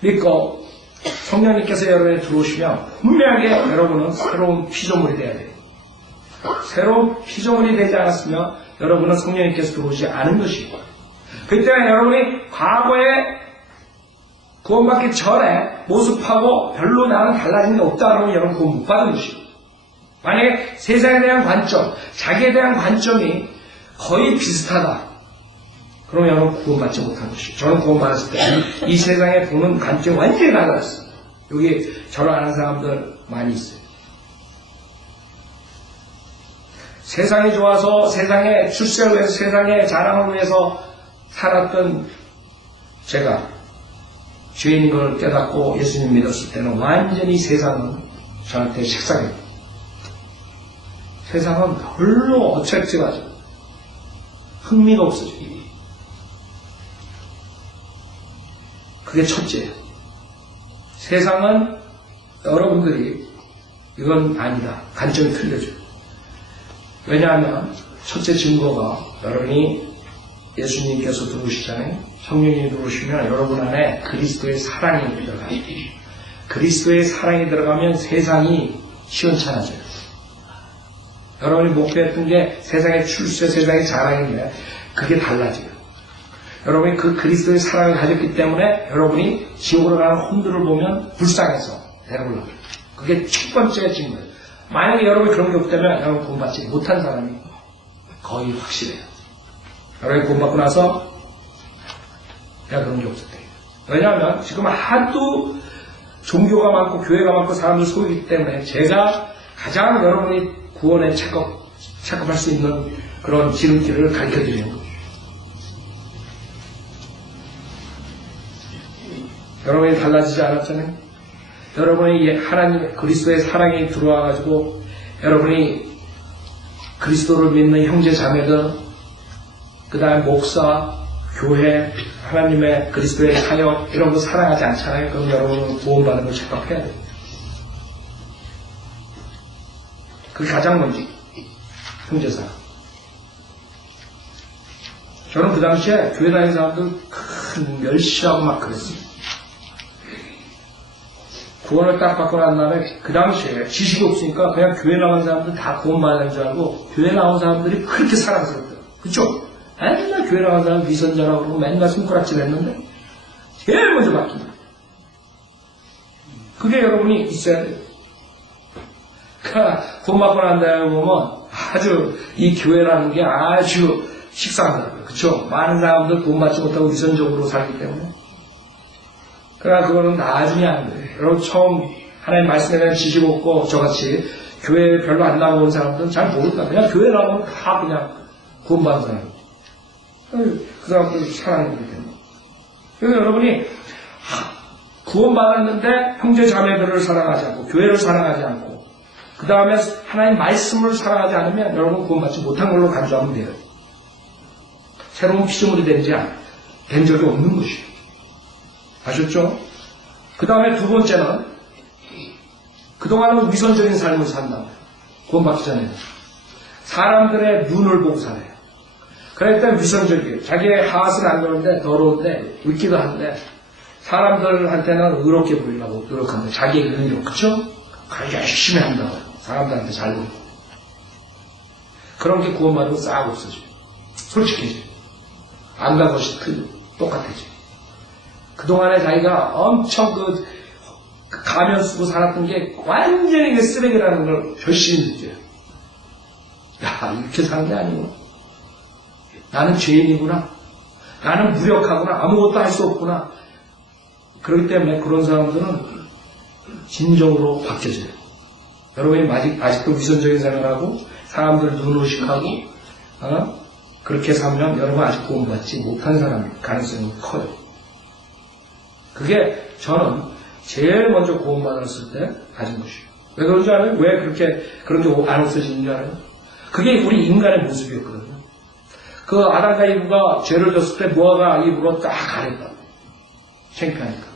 믿고 성령님께서 여러분에 들어오시면 분명하게 여러분은 새로운 피조물이 되어야 돼요. 새로운 피조물이 되지 않았으면 여러분은 성령님께서 들어오지 않은 것이고, 그렇기 때문에 여러분이 과거에 구원받기 전에 모습하고 별로 나는 달라진 게 없다 그러면 여러분 구원 못 받은 것이고, 만약에 세상에 대한 관점, 자기에 대한 관점이 거의 비슷하다 그러면 여러분 구원받지 못한 것이죠. 저는 구원받았을 때 이 세상에 보는 관점이 완전히 달라졌어요. 여기 저를 아는 사람들 많이 있어요. 세상이 좋아서 세상의 출세를 위해서 세상의 자랑을 위해서 살았던 제가 죄인인 걸 깨닫고 예수님 믿었을 때는 완전히 세상은 저한테 식상해요. 세상은 별로 어트랙티브하죠. 흥미가 없어져. 그게 첫째예요. 세상은 여러분들이 이건 아니다. 관점이 틀려져요. 왜냐하면 첫째 증거가 여러분이 예수님께서 들어오시잖아요. 성령님이 들어오시면 여러분 안에 그리스도의 사랑이 들어가요. 그리스도의 사랑이 들어가면 세상이 시원찮아져요. 여러분이 목표했던 게 세상의 출세, 세상의 자랑인데 그게 달라져요. 여러분이 그 그리스도의 사랑을 가졌기 때문에 여러분이 지옥으로 가는 혼들을 보면 불쌍해서 데려올라요. 그게 첫 번째 증거예요. 만약에 여러분이 그런 게 없다면 여러분 구원받지 못한 사람이 거의 확실해요. 여러분이 구원받고 나서 내가 그런 게 없었대요. 왜냐하면 지금 하도 종교가 많고 교회가 많고 사람들 소이기 때문에 제가 가장 여러분이 구원에 체크할 수 있는 그런 지름길을 가르쳐드리는 거예요. 여러분이 달라지지 않았잖아요. 여러분이 하나님 그리스도의 사랑이 들어와가지고 여러분이 그리스도를 믿는 형제 자매들, 그 다음에 목사, 교회, 하나님의 그리스도의 사역 이런 거 사랑하지 않잖아요. 그럼 여러분은 구원받는 걸 착각해야 돼요. 그게 가장 먼저 형제사랑. 저는 그 당시에 교회 다니는 사람들 큰 멸시하고 막 그랬어요. 구원을 딱 받고 난 다음에 그 당시에 지식이 없으니까 그냥 교회 나온 사람들 다 구원받는 줄 알고 교회 나온 사람들이 그렇게 사랑스럽더라고요. 그쵸? 맨날 교회 나온 사람 위선자라고 그러고 맨날 손가락질 했는데 제일 먼저 바뀝니다. 그게 여러분이 있어야 돼요. 그러니까 구원받고 난 다음에 보면 아주 이 교회라는 게 아주 식상하더라고요. 그쵸? 많은 사람들 구원받지 못하고 위선적으로 살기 때문에. 그러나 그거는 나중에 하는 거예요. 여러분 처음 하나님 말씀에 대한 지식 없고 저같이 교회 별로 안 나오는 사람들은 잘 모른다. 그냥 교회 나오면 다 그냥 구원받은 사람이에요. 그 사람들 사랑하게 됩니다. 그래서 여러분이 구원받았는데 형제 자매들을 사랑하지 않고 교회를 사랑하지 않고 그 다음에 하나님 말씀을 사랑하지 않으면 여러분 구원받지 못한 걸로 간주하면 돼요. 새로운 피조물이 된 적이 없는 것이에요. 아셨죠? 그 다음에 두 번째는 그동안은 위선적인 삶을 산다. 구원받기 전에 사람들의 눈을 보고 살아요. 그러니까 위선적이에요. 자기의 하앗은 안 그런데 더러운데 웃기도 한데 사람들한테는 의롭게 보이려고 노력한다. 자기의 의로. 그쵸? 열심히 한다고. 사람들한테 잘 보이고. 그런 게 구원받으면 싹 없어져요. 솔직해져요. 안간 것이 똑같아져요. 그동안에 자기가 엄청 가면 쓰고 살았던 게 완전히 쓰레기라는 걸 결심이 느껴요. 야, 이렇게 사는 게 아니고. 나는 죄인이구나. 나는 무력하구나. 아무것도 할 수 없구나. 그렇기 때문에 그런 사람들은 진정으로 바뀌어져요. 여러분이 아직도 위선적인 생활하고 사람들을 눈의식하고 그렇게 살면 여러분 아직 구원받지 못한 사람일 가능성이 커요. 그게 저는 제일 먼저 구원받았을 때 가진 것이에요. 왜 그런 줄 알아요? 왜 그런 게 안 없어지는 줄 알아요? 그게 우리 인간의 모습이었거든요. 그 아담과 이브가 죄를 졌을 때 노아가 입으로 딱 가렸다. 창피하니까.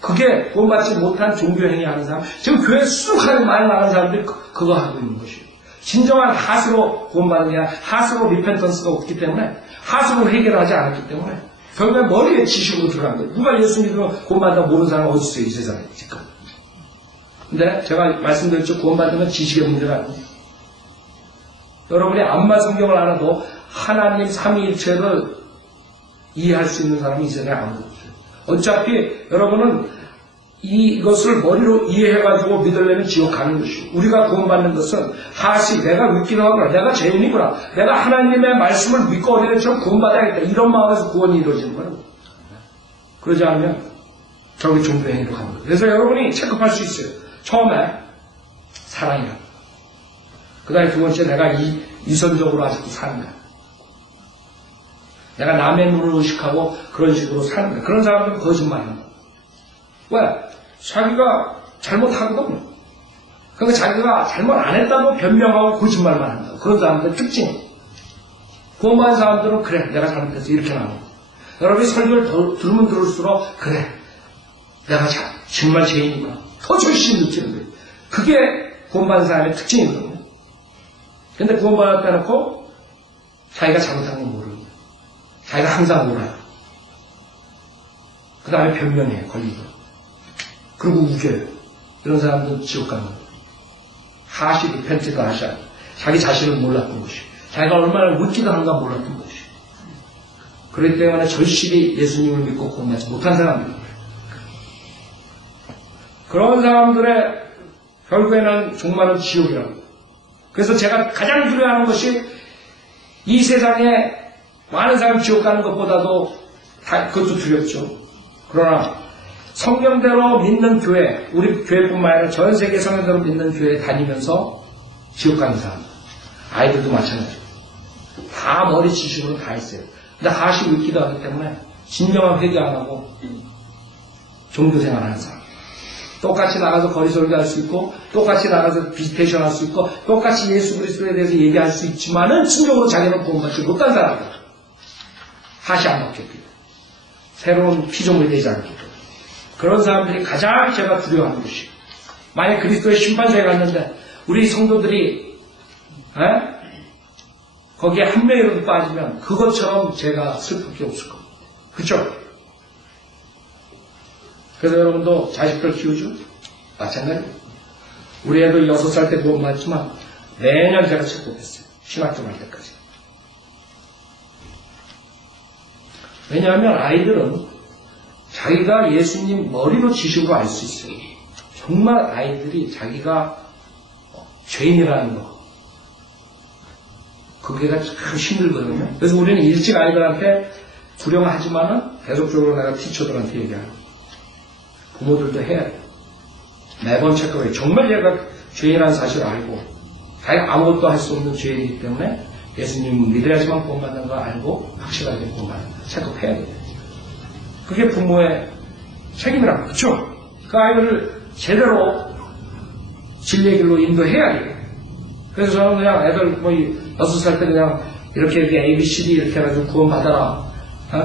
그게 구원받지 못한 종교행위 하는 사람, 지금 교회 쑥하게 많이 나가는 사람들이 그거 하고 있는 것이에요. 진정한 하스로 구원받는 게 아니라 하스로 리펜턴스가 없기 때문에 하스로 해결하지 않았기 때문에 결국에 머리에 지식으로 들어간 거예요. 누가 예수 믿으면 구원받는다고 모르는 사람은 어디 있어요, 이 세상에 지금. 근데 제가 말씀드렸죠. 구원받는 건 지식의 문제가 아니에요. 여러분이 암만 성경을 알아도 하나님 삼위일체를 이해할 수 있는 사람이 이 세상에 아무도 없어요. 어차피 여러분은 이것을 머리로 이해해가지고 믿으려면 지옥 가는 것이고, 우리가 구원받는 것은 하시 내가 믿기도 하구나, 내가 죄인이구나, 내가 하나님의 말씀을 믿고 어린애처럼 구원받아야겠다, 이런 마음에서 구원이 이루어지는 거예요. 그러지 않으면 결국 종교행위로 가는 거예요. 그래서 여러분이 체크할 수 있어요. 처음에 사랑이라고, 그 다음에 두 번째 내가 위선적으로 아직도 사는 거야. 내가 남의 눈을 의식하고 그런 식으로 사는 거야. 그런 사람들은 거짓말하는 거야. 왜? 자기가 잘못하거든. 그러니까 자기가 잘못 안 했다고 변명하고 거짓말만 한다. 그런 사람들의 특징. 구원받은 사람들은 그래, 내가 잘못했어, 이렇게 나오고. 여러분이 설교를 들으면 들을수록 그래, 내가 정말 죄인이구나, 더 절실히 느끼는 거예요. 그게 구원받은 사람의 특징이거든요. 근데 구원받았다 놓고 자기가 잘못한 건 모르고 자기가 항상 몰라요. 그 다음에 변명해, 걸리고. 그리고 우겨요. 이런 사람들은 지옥 가는 거예요. 하시 리펜트도 하셔야 돼요. 자기 자신을 몰랐던 것이고, 자기가 얼마나 웃기도 한가 몰랐던 것이고. 그렇기 때문에 절실히 예수님을 믿고 구원받지 못한 사람들이에요. 그런 사람들의 결국에는 종말은 지옥이라고. 그래서 제가 가장 두려워하는 것이 이 세상에 많은 사람 지옥 가는 것보다도 그것도 두렵죠. 그러나 성경대로 믿는 교회, 우리 교회뿐만 아니라 전 세계 성경대로 믿는 교회에 다니면서 지옥 가는 사람, 아이들도 마찬가지예요. 다 머리 지식으로 다 있어요. 근데 하시 웃기도 하기 때문에 진정한 회개 안 하고 종교생활 하는 사람, 똑같이 나가서 거리 설교할 수 있고, 똑같이 나가서 비지테이션 할 수 있고, 똑같이 예수 그리스도에 대해서 얘기할 수 있지만은 진정으로 자기는 구원받지 못한 사람들, 하시 안 받겠기 때문에, 새로운 피조물이 되지 않기 때문에, 그런 사람들이 가장 제가 두려워하는 것이에요. 만약 그리스도의 심판소에 갔는데 우리 성도들이 거기에 한 명이라도 빠지면 그것처럼 제가 슬플 게 없을 겁니다. 그렇죠? 그래서 여러분도 자식들 키우죠? 마찬가지예요. 우리 애도 6살 때 구원 받지만 매년 제가 체크했어요. 신학교 갈 때까지. 왜냐하면 아이들은 자기가 예수님 머리로 지식으로 알 수 있어요. 정말 아이들이 자기가 죄인이라는 거. 그게가 참 힘들거든요. 그래서 우리는 일찍 아이들한테 구령하지만은 계속적으로 내가 티처들한테 얘기하는 부모들도 해야 돼요. 매번 체크해요. 정말 얘가 죄인이라는 사실을 알고 자기가 아무것도 할 수 없는 죄인이기 때문에 예수님 믿어야지만 구원받는 거 알고 확실하게 구원받는 거 체크해야 돼요. 그게 부모의 책임이라고. 그렇죠? 그 아이를 제대로 진리의 길로 인도해야 돼요. 그래서 저는 그냥 애들 6살 때 그냥 이렇게 ABCD 이렇게 해가지고 구원받아라.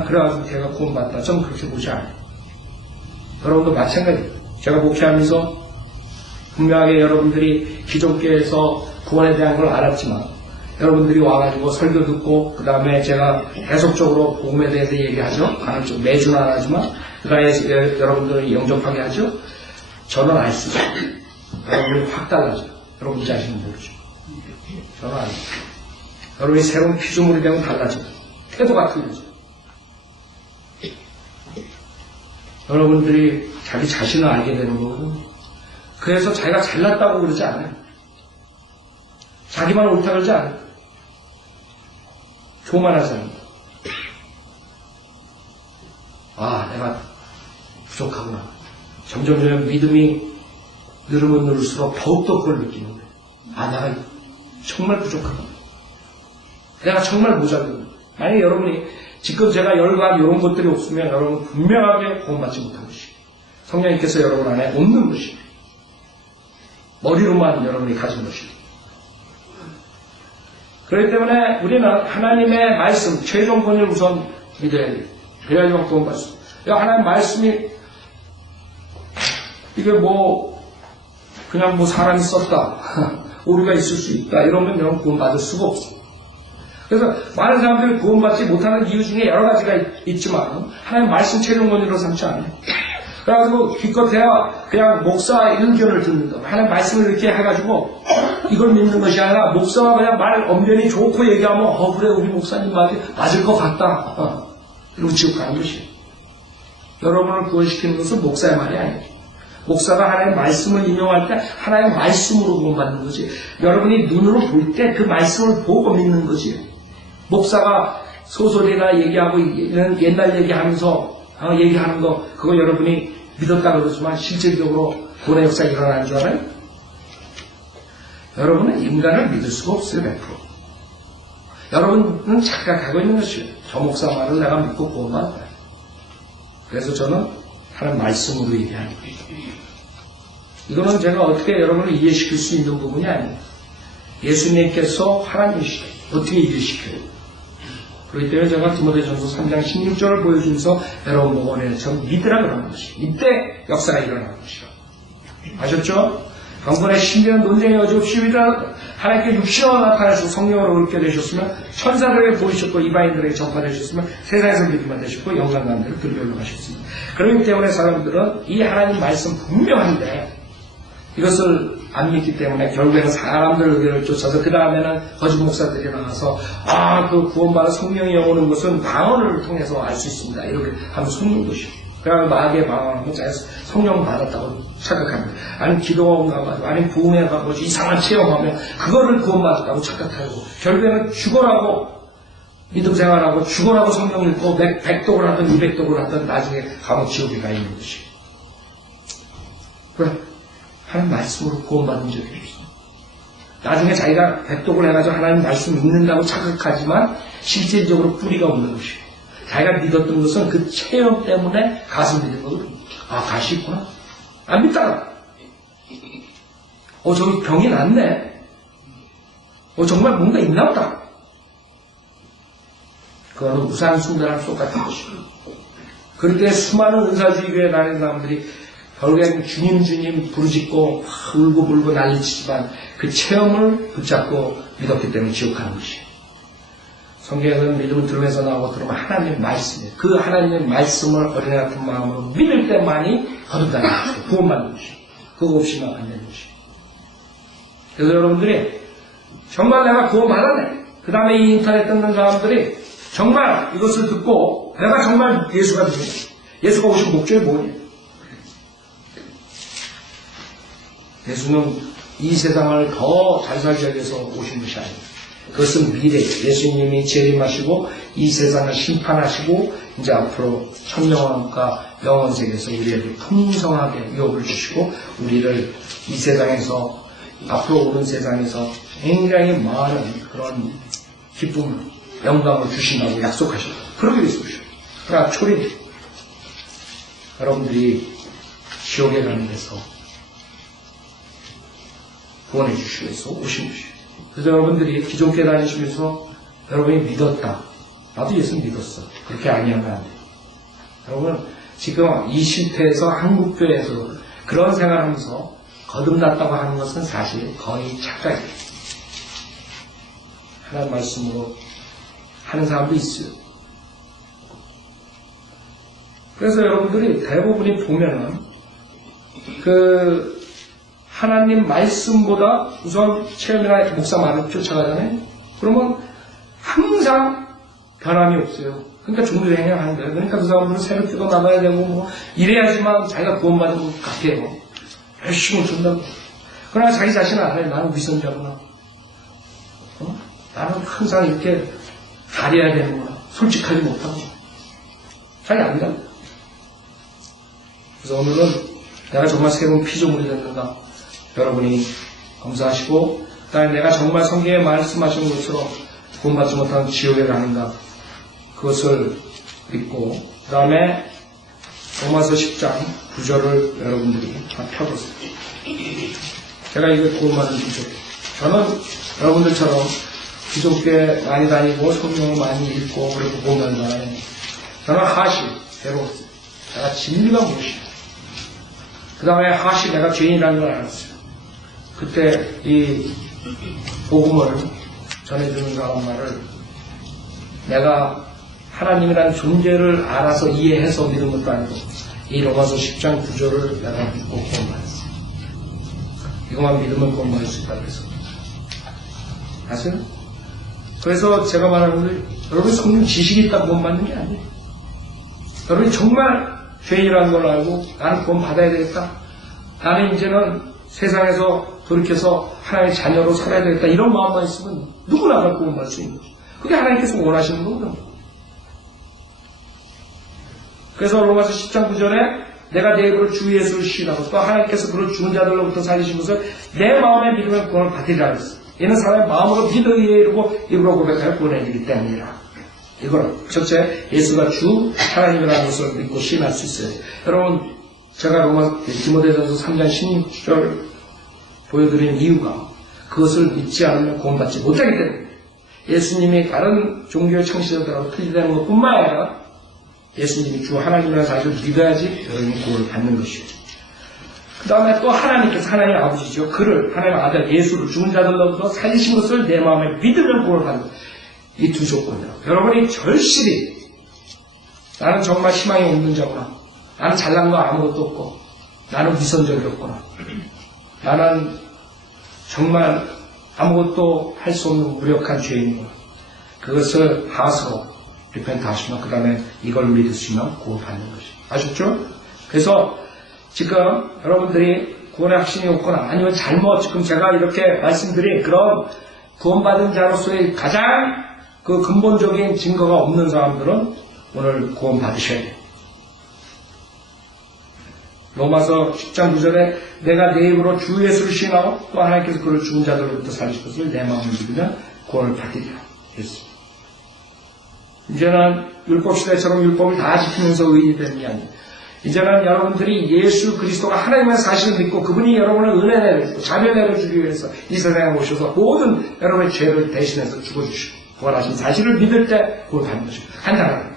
그래가지고 걔가 구원받다. 저는 그렇게 보지 않아요. 여러분도 마찬가지예요. 제가 목회하면서 분명하게 여러분들이 기존교회에서 구원에 대한 걸 알았지만 여러분들이 와가지고 설교 듣고 그 다음에 제가 계속적으로 복음에 대해서 얘기하죠. 간헐적 매주는 안 하지만 그 다음에 여러분들이 영접하게 하죠. 저는 알 수 있어요. 여러분이 확 달라져요. 여러분 자신은 모르죠. 저는 알아요. 여러분이 새로운 피조물이 되면 달라져요. 태도가 틀려져요. 여러분들이 자기 자신을 알게 되는 거거든요. 그래서 자기가 잘났다고 그러지 않아요. 자기만 옳다고 그러지 않아요. 교만하잖아요. 내가 부족하구나. 점점 믿음이 늘으면 늘수록 더욱더 그걸 느끼는 거예요. 내가 정말 부족하구나. 내가 정말 모자르구나. 만약에 여러분이 지금 제가 열과 이런 것들이 없으면 여러분 분명하게 구원받지 못한 것이에요. 성령님께서 여러분 안에 없는 것이에요. 머리로만 여러분이 가진 것이에요. 그렇기 때문에 우리는 하나님의 말씀, 최종 권위를 우선 믿어야 돼요. 그래야지만 구원받을 수 있어요. 하나님 말씀이 이게 그냥 사람이 썼다. 오류가 있을 수 있다. 이러면 여러분 구원받을 수가 없어요. 그래서 많은 사람들이 구원받지 못하는 이유 중에 여러 가지가 있지만 하나님 말씀 최종 권위로 삼지 않아요. 그래가지고 기껏해야 그냥 목사 의견을 듣는 거. 하나님 말씀을 이렇게 해가지고 이걸 믿는 것이 아니라 목사가 그냥 말 엄연히 좋고 얘기하면 그래 우리 목사님 말이 맞을 것 같다. 이러고 지옥 가는 것이에요. 여러분을 구원시키는 것은 목사의 말이 아니에요. 목사가 하나님의 말씀을 인용할 때 하나님의 말씀으로 구원받는 거지. 여러분이 눈으로 볼 때 그 말씀을 보고 믿는 거지. 목사가 소설이나 얘기하고 이런 옛날 얘기하면서 얘기하는 거 그거 여러분이 믿었다 그러지만 실질적으로 구원의 역사가 일어나는 줄 알아요? 여러분은 인간을 믿을 수가 없어요. 100%. 여러분은 착각하고 있는 것이에요. 저 목사 말을 내가 믿고 구원받았다. 그래서 저는 하나님 말씀으로 얘기하는 거예요. 이거는 제가 어떻게 여러분을 이해시킬 수 있는 부분이 아니에요. 예수님께서 하나님이시다. 어떻게 이해시켜요? 그렇기 때문에 제가 디모데전서 3장 16절을 보여주면서 여러분 보고 저 믿으라 그러는 것이에요. 이때 역사가 일어나는 것이에요. 아셨죠? 강건의 신비한 논쟁의 여지 없이 하나님께 육신으로 나타나시고 성령으로 옳게 되셨으면 천사들에게 보이셨고 이방인들에게 전파되셨으면 세상에서 믿음만 되셨고 영광감대로 들려올려 가셨습니다. 그렇기 때문에 사람들은 이 하나님 말씀 분명한데 이것을 안 믿기 때문에 결국에는 사람들 의견을 쫓아서 그 다음에는 거짓 목사들이 나와서 그 구원받은 성령이 오는 것은 방언을 통해서 알 수 있습니다. 이렇게 하면 속는 것이에요. 그러면 마귀의 방언은 자기가 성령 받았다고 착각합니다. 아니면 기도원 가가지고 아니면 부흥회 가가지고 이상한 체험하면 그거를 구원받았다고 착각하고 결국에는 죽어라고 믿음 생활하고 죽어라고 성령 읽고 100독을 하든 200독을 하든 나중에 감옥 지옥에 가 있는 것이에요. 그래. 하나님 말씀으로 구원받는 적이 없어. 나중에 자기가 백독을 해가지고 하나님 말씀 읽는다고 착각하지만 실질적으로 뿌리가 없는 것이에요. 자기가 믿었던 것은 그 체험 때문에 가슴 믿은 거거든요. 가시 있구나. 안 믿다가. 저기 병이 낫네. 정말 뭔가 있나 보다. 그거는 우상 숭배랑 똑같은 것이에요. 그렇게 수많은 은사주의 교회에 다니는 사람들이 결국엔 주님 부르짖고 울고 불고 난리치지만 그 체험을 붙잡고 믿었기 때문에 지옥 가는 것이에요. 성경에는 믿음은 들음에서 나오고 들으면 하나님의 말씀이에요. 그 하나님의 말씀을 어린애 같은 마음으로 믿을 때만이 거듭나는 것이에요. 구원받는 것이에요. 그거 없이는 안 되는 것이에요. 그래서 여러분들이 정말 내가 구원받았네. 그 다음에 이 인터넷 듣는 사람들이 정말 이것을 듣고 내가 정말 예수가 되네. 예수가 오신 목적이 뭐냐? 예수는 이 세상을 더 잘 살기 위해서 오신 것이 아닙니다. 그것은 미래예요. 예수님이 재림하시고 이 세상을 심판하시고 이제 앞으로 천영원과 영원세계에서 우리에게 풍성하게 유업을 주시고 우리를 이 세상에서 앞으로 오는 세상에서 굉장히 많은 그런 기쁨을 영광을 주신다고 약속하셨고 그러기 위해서 오셨어요. 그러나 초림 여러분들이 지옥에 가는 데서 구원해 주시기 위해서 오신 것이에요. 그래서 여러분들이 기존교회 다니시면서 여러분이 믿었다. 나도 예수 믿었어. 그렇게 아니하면 안 돼요. 여러분 지금 이 실태에서 한국교회에서 그런 생활하면서 거듭났다고 하는 것은 사실 거의 착각이에요. 하나님 말씀으로 하는 사람도 있어요. 그래서 여러분들이 대부분이 보면은 하나님 말씀보다 우선 체험이나 목사 말을 쫓아가잖아요. 그러면 항상 변함이 없어요. 그러니까 종교 행위하는 거예요. 그러니까 그 사람들은 새벽 기도 나가야 되고 뭐 이래야지만 자기가 구원받은 것 같아요. 열심히 준다고. 그러나 자기 자신은 알아요. 나는 위선자구나. 나는 항상 이렇게 가려야 되는구나. 솔직하지 못하고. 자기 안다. 그래서 오늘은 내가 정말 새로운 피조물이 됐는가 여러분이 검사하시고 그다음에 내가 정말 성경에 말씀하신 것처럼 구원받지 못한 지옥에 가는가 그것을 믿고 그 다음에 로마서 10장 9절을 여러분들이 다 펴보세요. 제가 이거 구원받은 기독교 저는 여러분들처럼 기독교에 많이 다니고 성경을 많이 읽고 그리고 보면서 저는 하시 배웠어요. 내가 진리가 무엇이야. 그 다음에 하시 내가 죄인이라는 걸 알았어요. 그때 이 복음을 전해주는 사람 말을 내가 하나님이라는 존재를 알아서 이해해서 믿은 것도 아니고 이 로마서 10장 9절을 내가 믿고 구원받았어요. 이것만 믿으면 구원받을 수 있다고 해서 아세요? 그래서 제가 말하는 건 여러분 성경 지식이 있다고 구원받는 게 아니에요. 여러분이 정말 죄인이라는 걸 알고 나는 구원 받아야 되겠다. 나는 이제는 세상에서 돌이켜서 하나님의 자녀로 살아야 되겠다. 이런 마음만 있으면 누구나 다 구원 받을 수 있는 거죠. 그게 하나님께서 원하시는 거거든요. 그래서 로마서 10장 9절에 내가 내 입으로 주 예수를 시인하고 또 하나님께서 그를 죽은 자들로부터 살리신 것을 내 마음에 믿으면 구원을 받으리라 했어요. 이는 사람의 마음으로 믿어 이르고 입으로 고백하여 구원에 이르기 때문이라. 이거는 첫째 예수가 주 하나님이라는 것을 믿고 시인할 수 있어요. 여러분 제가 디모데전서 3장 16절 보여드린 이유가 그것을 믿지 않으면 구원받지 못하기 때문에 예수님이 다른 종교의 창시자들하고 틀리다는 것뿐만 아니라 예수님이 주 하나님이라는 사실을 믿어야지 여러분이 구원을 받는 것이죠. 그 다음에 또 하나님께서 하나님의 아버지죠. 그를 하나님의 아들 예수를 죽은 자들로부터 살리신 것을 내 마음에 믿으면 구원을 받는 이 두 조건이라고. 여러분이 절실히 나는 정말 희망이 없는 자구나. 나는 잘난 거 아무것도 없고 나는 위선적이었구나. 나는 정말 아무것도 할 수 없는 무력한 죄인이구나. 그것을 하서 리펜트 하시면 그 다음에 이걸 믿으시면 구원받는 것이 아셨죠? 그래서 지금 여러분들이 구원의 확신이 없거나 아니면 잘못 지금 제가 이렇게 말씀드린 그런 구원받은 자로서의 가장 그 근본적인 증거가 없는 사람들은 오늘 구원받으셔야 돼요. 로마서 10장 9절에 내가 내 입으로 주 예수를 시인하고 또 하나님께서 그를 죽은 자들로부터 살리실 것을 내 마음을 믿으면 구원을 받으리라 했습니다. 이제는 율법시대처럼 율법을 다 지키면서 의인이 되는 게 아니에요. 이제는 여러분들이 예수 그리스도가 하나님의 사실을 믿고 그분이 여러분의 은혜를 자비를 주기 위해서 이 세상에 오셔서 모든 여러분의 죄를 대신해서 죽어주시고 구원하신 사실을 믿을 때 구원받는 것이고 간단하다.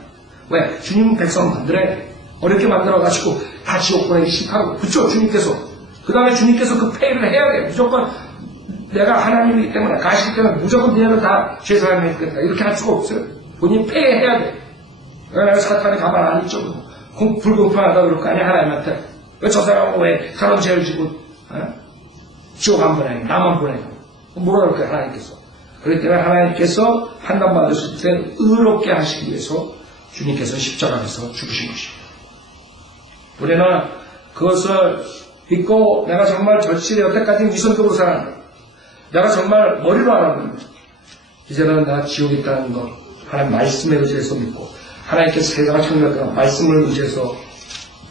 왜? 주님은 백성 만들어야 돼. 어렵게 만들어가지고 다 지옥 보내기 싫다고. 그쵸? 주님께서. 그 다음에 주님께서 그 페이를 해야 돼. 무조건 내가 하나님이기 때문에 가시기 때문에 무조건 너희는 다 죄사함이 있겠다. 이렇게 할 수가 없어요. 본인이 폐해야 돼. 내가 사탄이 가만 안 있죠. 불공평하다 그럴 거 아니야 하나님한테. 왜 저 사람은 왜 그런 죄를 지고 지옥 안 보내고 나만 보내고 뭐라 그럴 거야 하나님께서. 그렇기 때문에 하나님께서 판단받으실 때 의롭게 하시기 위해서 주님께서 십자가에서 죽으신 것입니다. 우리는 그것을 믿고 내가 정말 절실히 여태까지 위선적으로 살았는데 내가 정말 머리로 알았는데 이제는 내가 지옥에 있다는 것 하나님 말씀에 의지해서 믿고 하나님께서 세상을 창조했던 말씀을 의지해서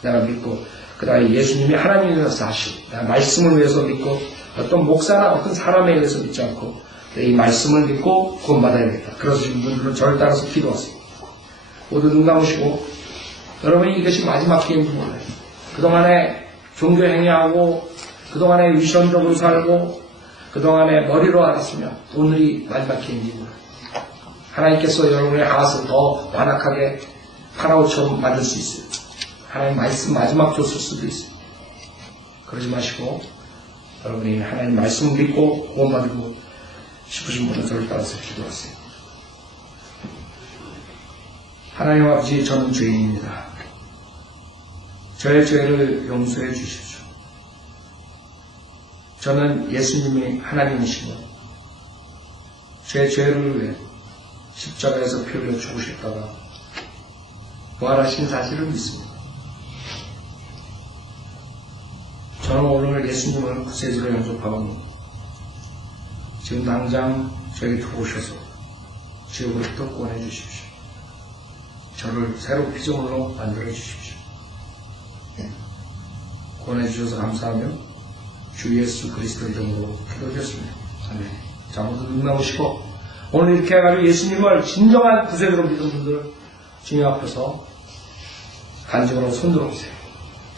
내가 믿고 그 다음에 예수님이 하나님이라서 하시고 내가 말씀을 위해서 믿고 어떤 목사나 어떤 사람에 의해서 믿지 않고 이 말씀을 믿고 구원받아야겠다. 그러신 분들은 저를 따라서 기도하세요. 모두 눈 감으시고 여러분이 이것이 마지막 기회인지 몰라요. 그동안에 종교 행위하고 그동안에 위선적으로 살고 그동안에 머리로 알았으면 오늘이 마지막 기회인지 몰라요. 하나님께서 여러분의 하앗을 더 완악하게 파라오처럼 만들 수 있어요. 하나님 말씀 마지막 줬을 수도 있어요. 그러지 마시고 여러분이 하나님 말씀 믿고 구원받고 싶으신 분은 저를 따라서 기도하세요. 하나님 아버지, 저는 죄인입니다. 저의 죄를 용서해 주십시오. 저는 예수님이 하나님이시고 제 죄를 위해 십자가에서 피 흘려 죽으셨다가 부활하신 사실을 믿습니다. 저는 오늘 예수님을 구세주로 영접하고 지금 당장 저에게 들어오셔서 지옥으로부터 구원해 주십시오. 저를 새로운 피조물로 만들어 주십시오. 구원해 주셔서 감사하며 주 예수 그리스도 이름으로 기도드렸습니다. 아멘. 자, 모두 눈 감으시고 오늘 이렇게 해가지고 예수님을 진정한 구세주로 믿은 분들 주님 앞에서 간증으로 손 들어보세요.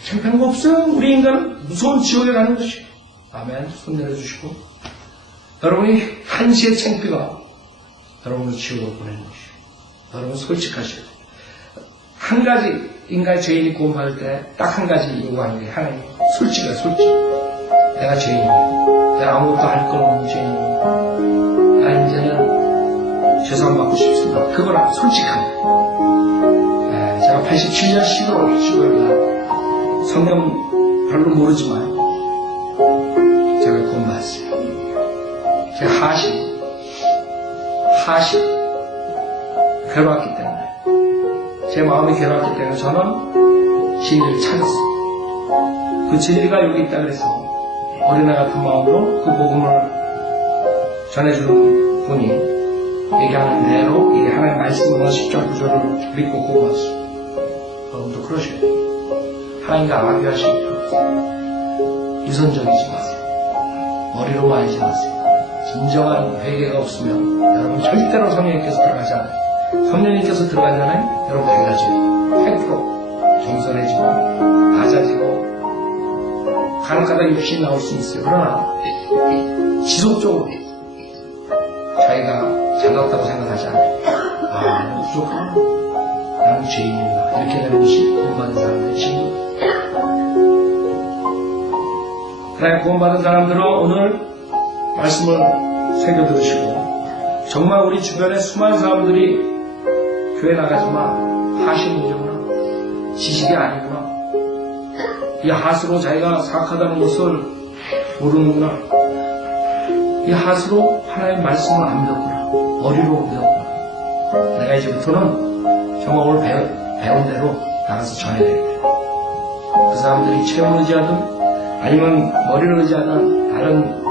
창피한 거 없어요. 우리 인간은 무서운 지옥에 가는 것이에요. 아멘. 손 내려주시고 여러분이 한시의 창피가 여러분을 지옥으로 보내는 것이에요. 여러분 솔직하셔야 돼요. 한 가지 인간의 죄인이 구원받을 때 딱 한 가지 요구하는 게 하나님 솔직해. 내가 죄인이에요. 내가 아무것도 할 건 없는 죄인이에요. 나 이제는 죄사함 받고 싶습니다. 그거랑 솔직함. 제가 87년 12월 성경 별로 모르지만 제가 구원받았어요. 제가 하시 괴로웠기 때문에 제 마음이 괴로웠기 때문에 저는 진리를 찾았어요. 그 진리가 여기 있다 그래서 어린애 같은 마음으로 그 복음을 전해주는 분이 얘기하는 대로 이 하나님의 말씀과 십자가 구조를 믿고 구원받았어요. 여러분도 그러셔야 돼요. 하나님과 악유하시기 때문에 위선적이지 마세요. 머리로 말지 마세요. 진정한 회개가 없으면 여러분 절대로 성령님께서 들어가지 않아요. 성령님께서 들어가잖아요. 여러분 달라져요. 100% 겸손해지고 낮아지고 간혹가다 육신이 나올 수 있어요. 그러나 지속적으로 자기가 잘났다고 생각하지 않아요. 나는 부족하구나. 나는 죄인이구나. 이렇게 되는 것이 구원받은 사람들의 친구. 그래, 구원받은 사람들은 오늘 말씀을 새겨 들으시고 정말 우리 주변에 수많은 사람들이 교회 나가지만 하시 문제구나. 지식이 아니구나. 이 하수로 자기가 사악하다는 것을 모르는구나. 이 하수로 하나님의 말씀을 안 믿었구나. 어리로 믿었구나. 내가 이제부터는 정말 오늘 배운 대로 나가서 전해야 되겠다. 그 사람들이 체험을 의지하든 아니면 머리를 의지하든 다른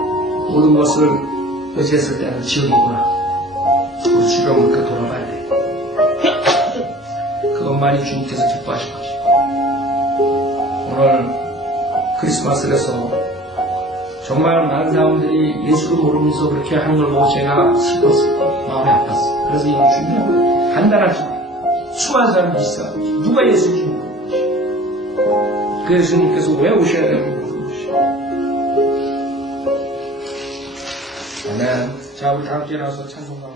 모든 것을 의지했을 때는 지옥이구나. 우리 주변을 그렇게 돌아봐야 돼. 그것만이 주님께서 기뻐하실 것이고 오늘 크리스마스에서 정말 많은 사람들이 예수를 모르면서 그렇게 하는 걸 보고 제가 슬펐어요. 마음이 아팠어요. 그래서 이거 준비한 거예요. 간단하지만 수많은 사람들이 있어요. 누가 예수인지 모르는 것이에요. 그 예수님께서 왜 오셔야 되는 모르는 것이에요. 아멘. 자, 우리 다 함께 나와서 찬송가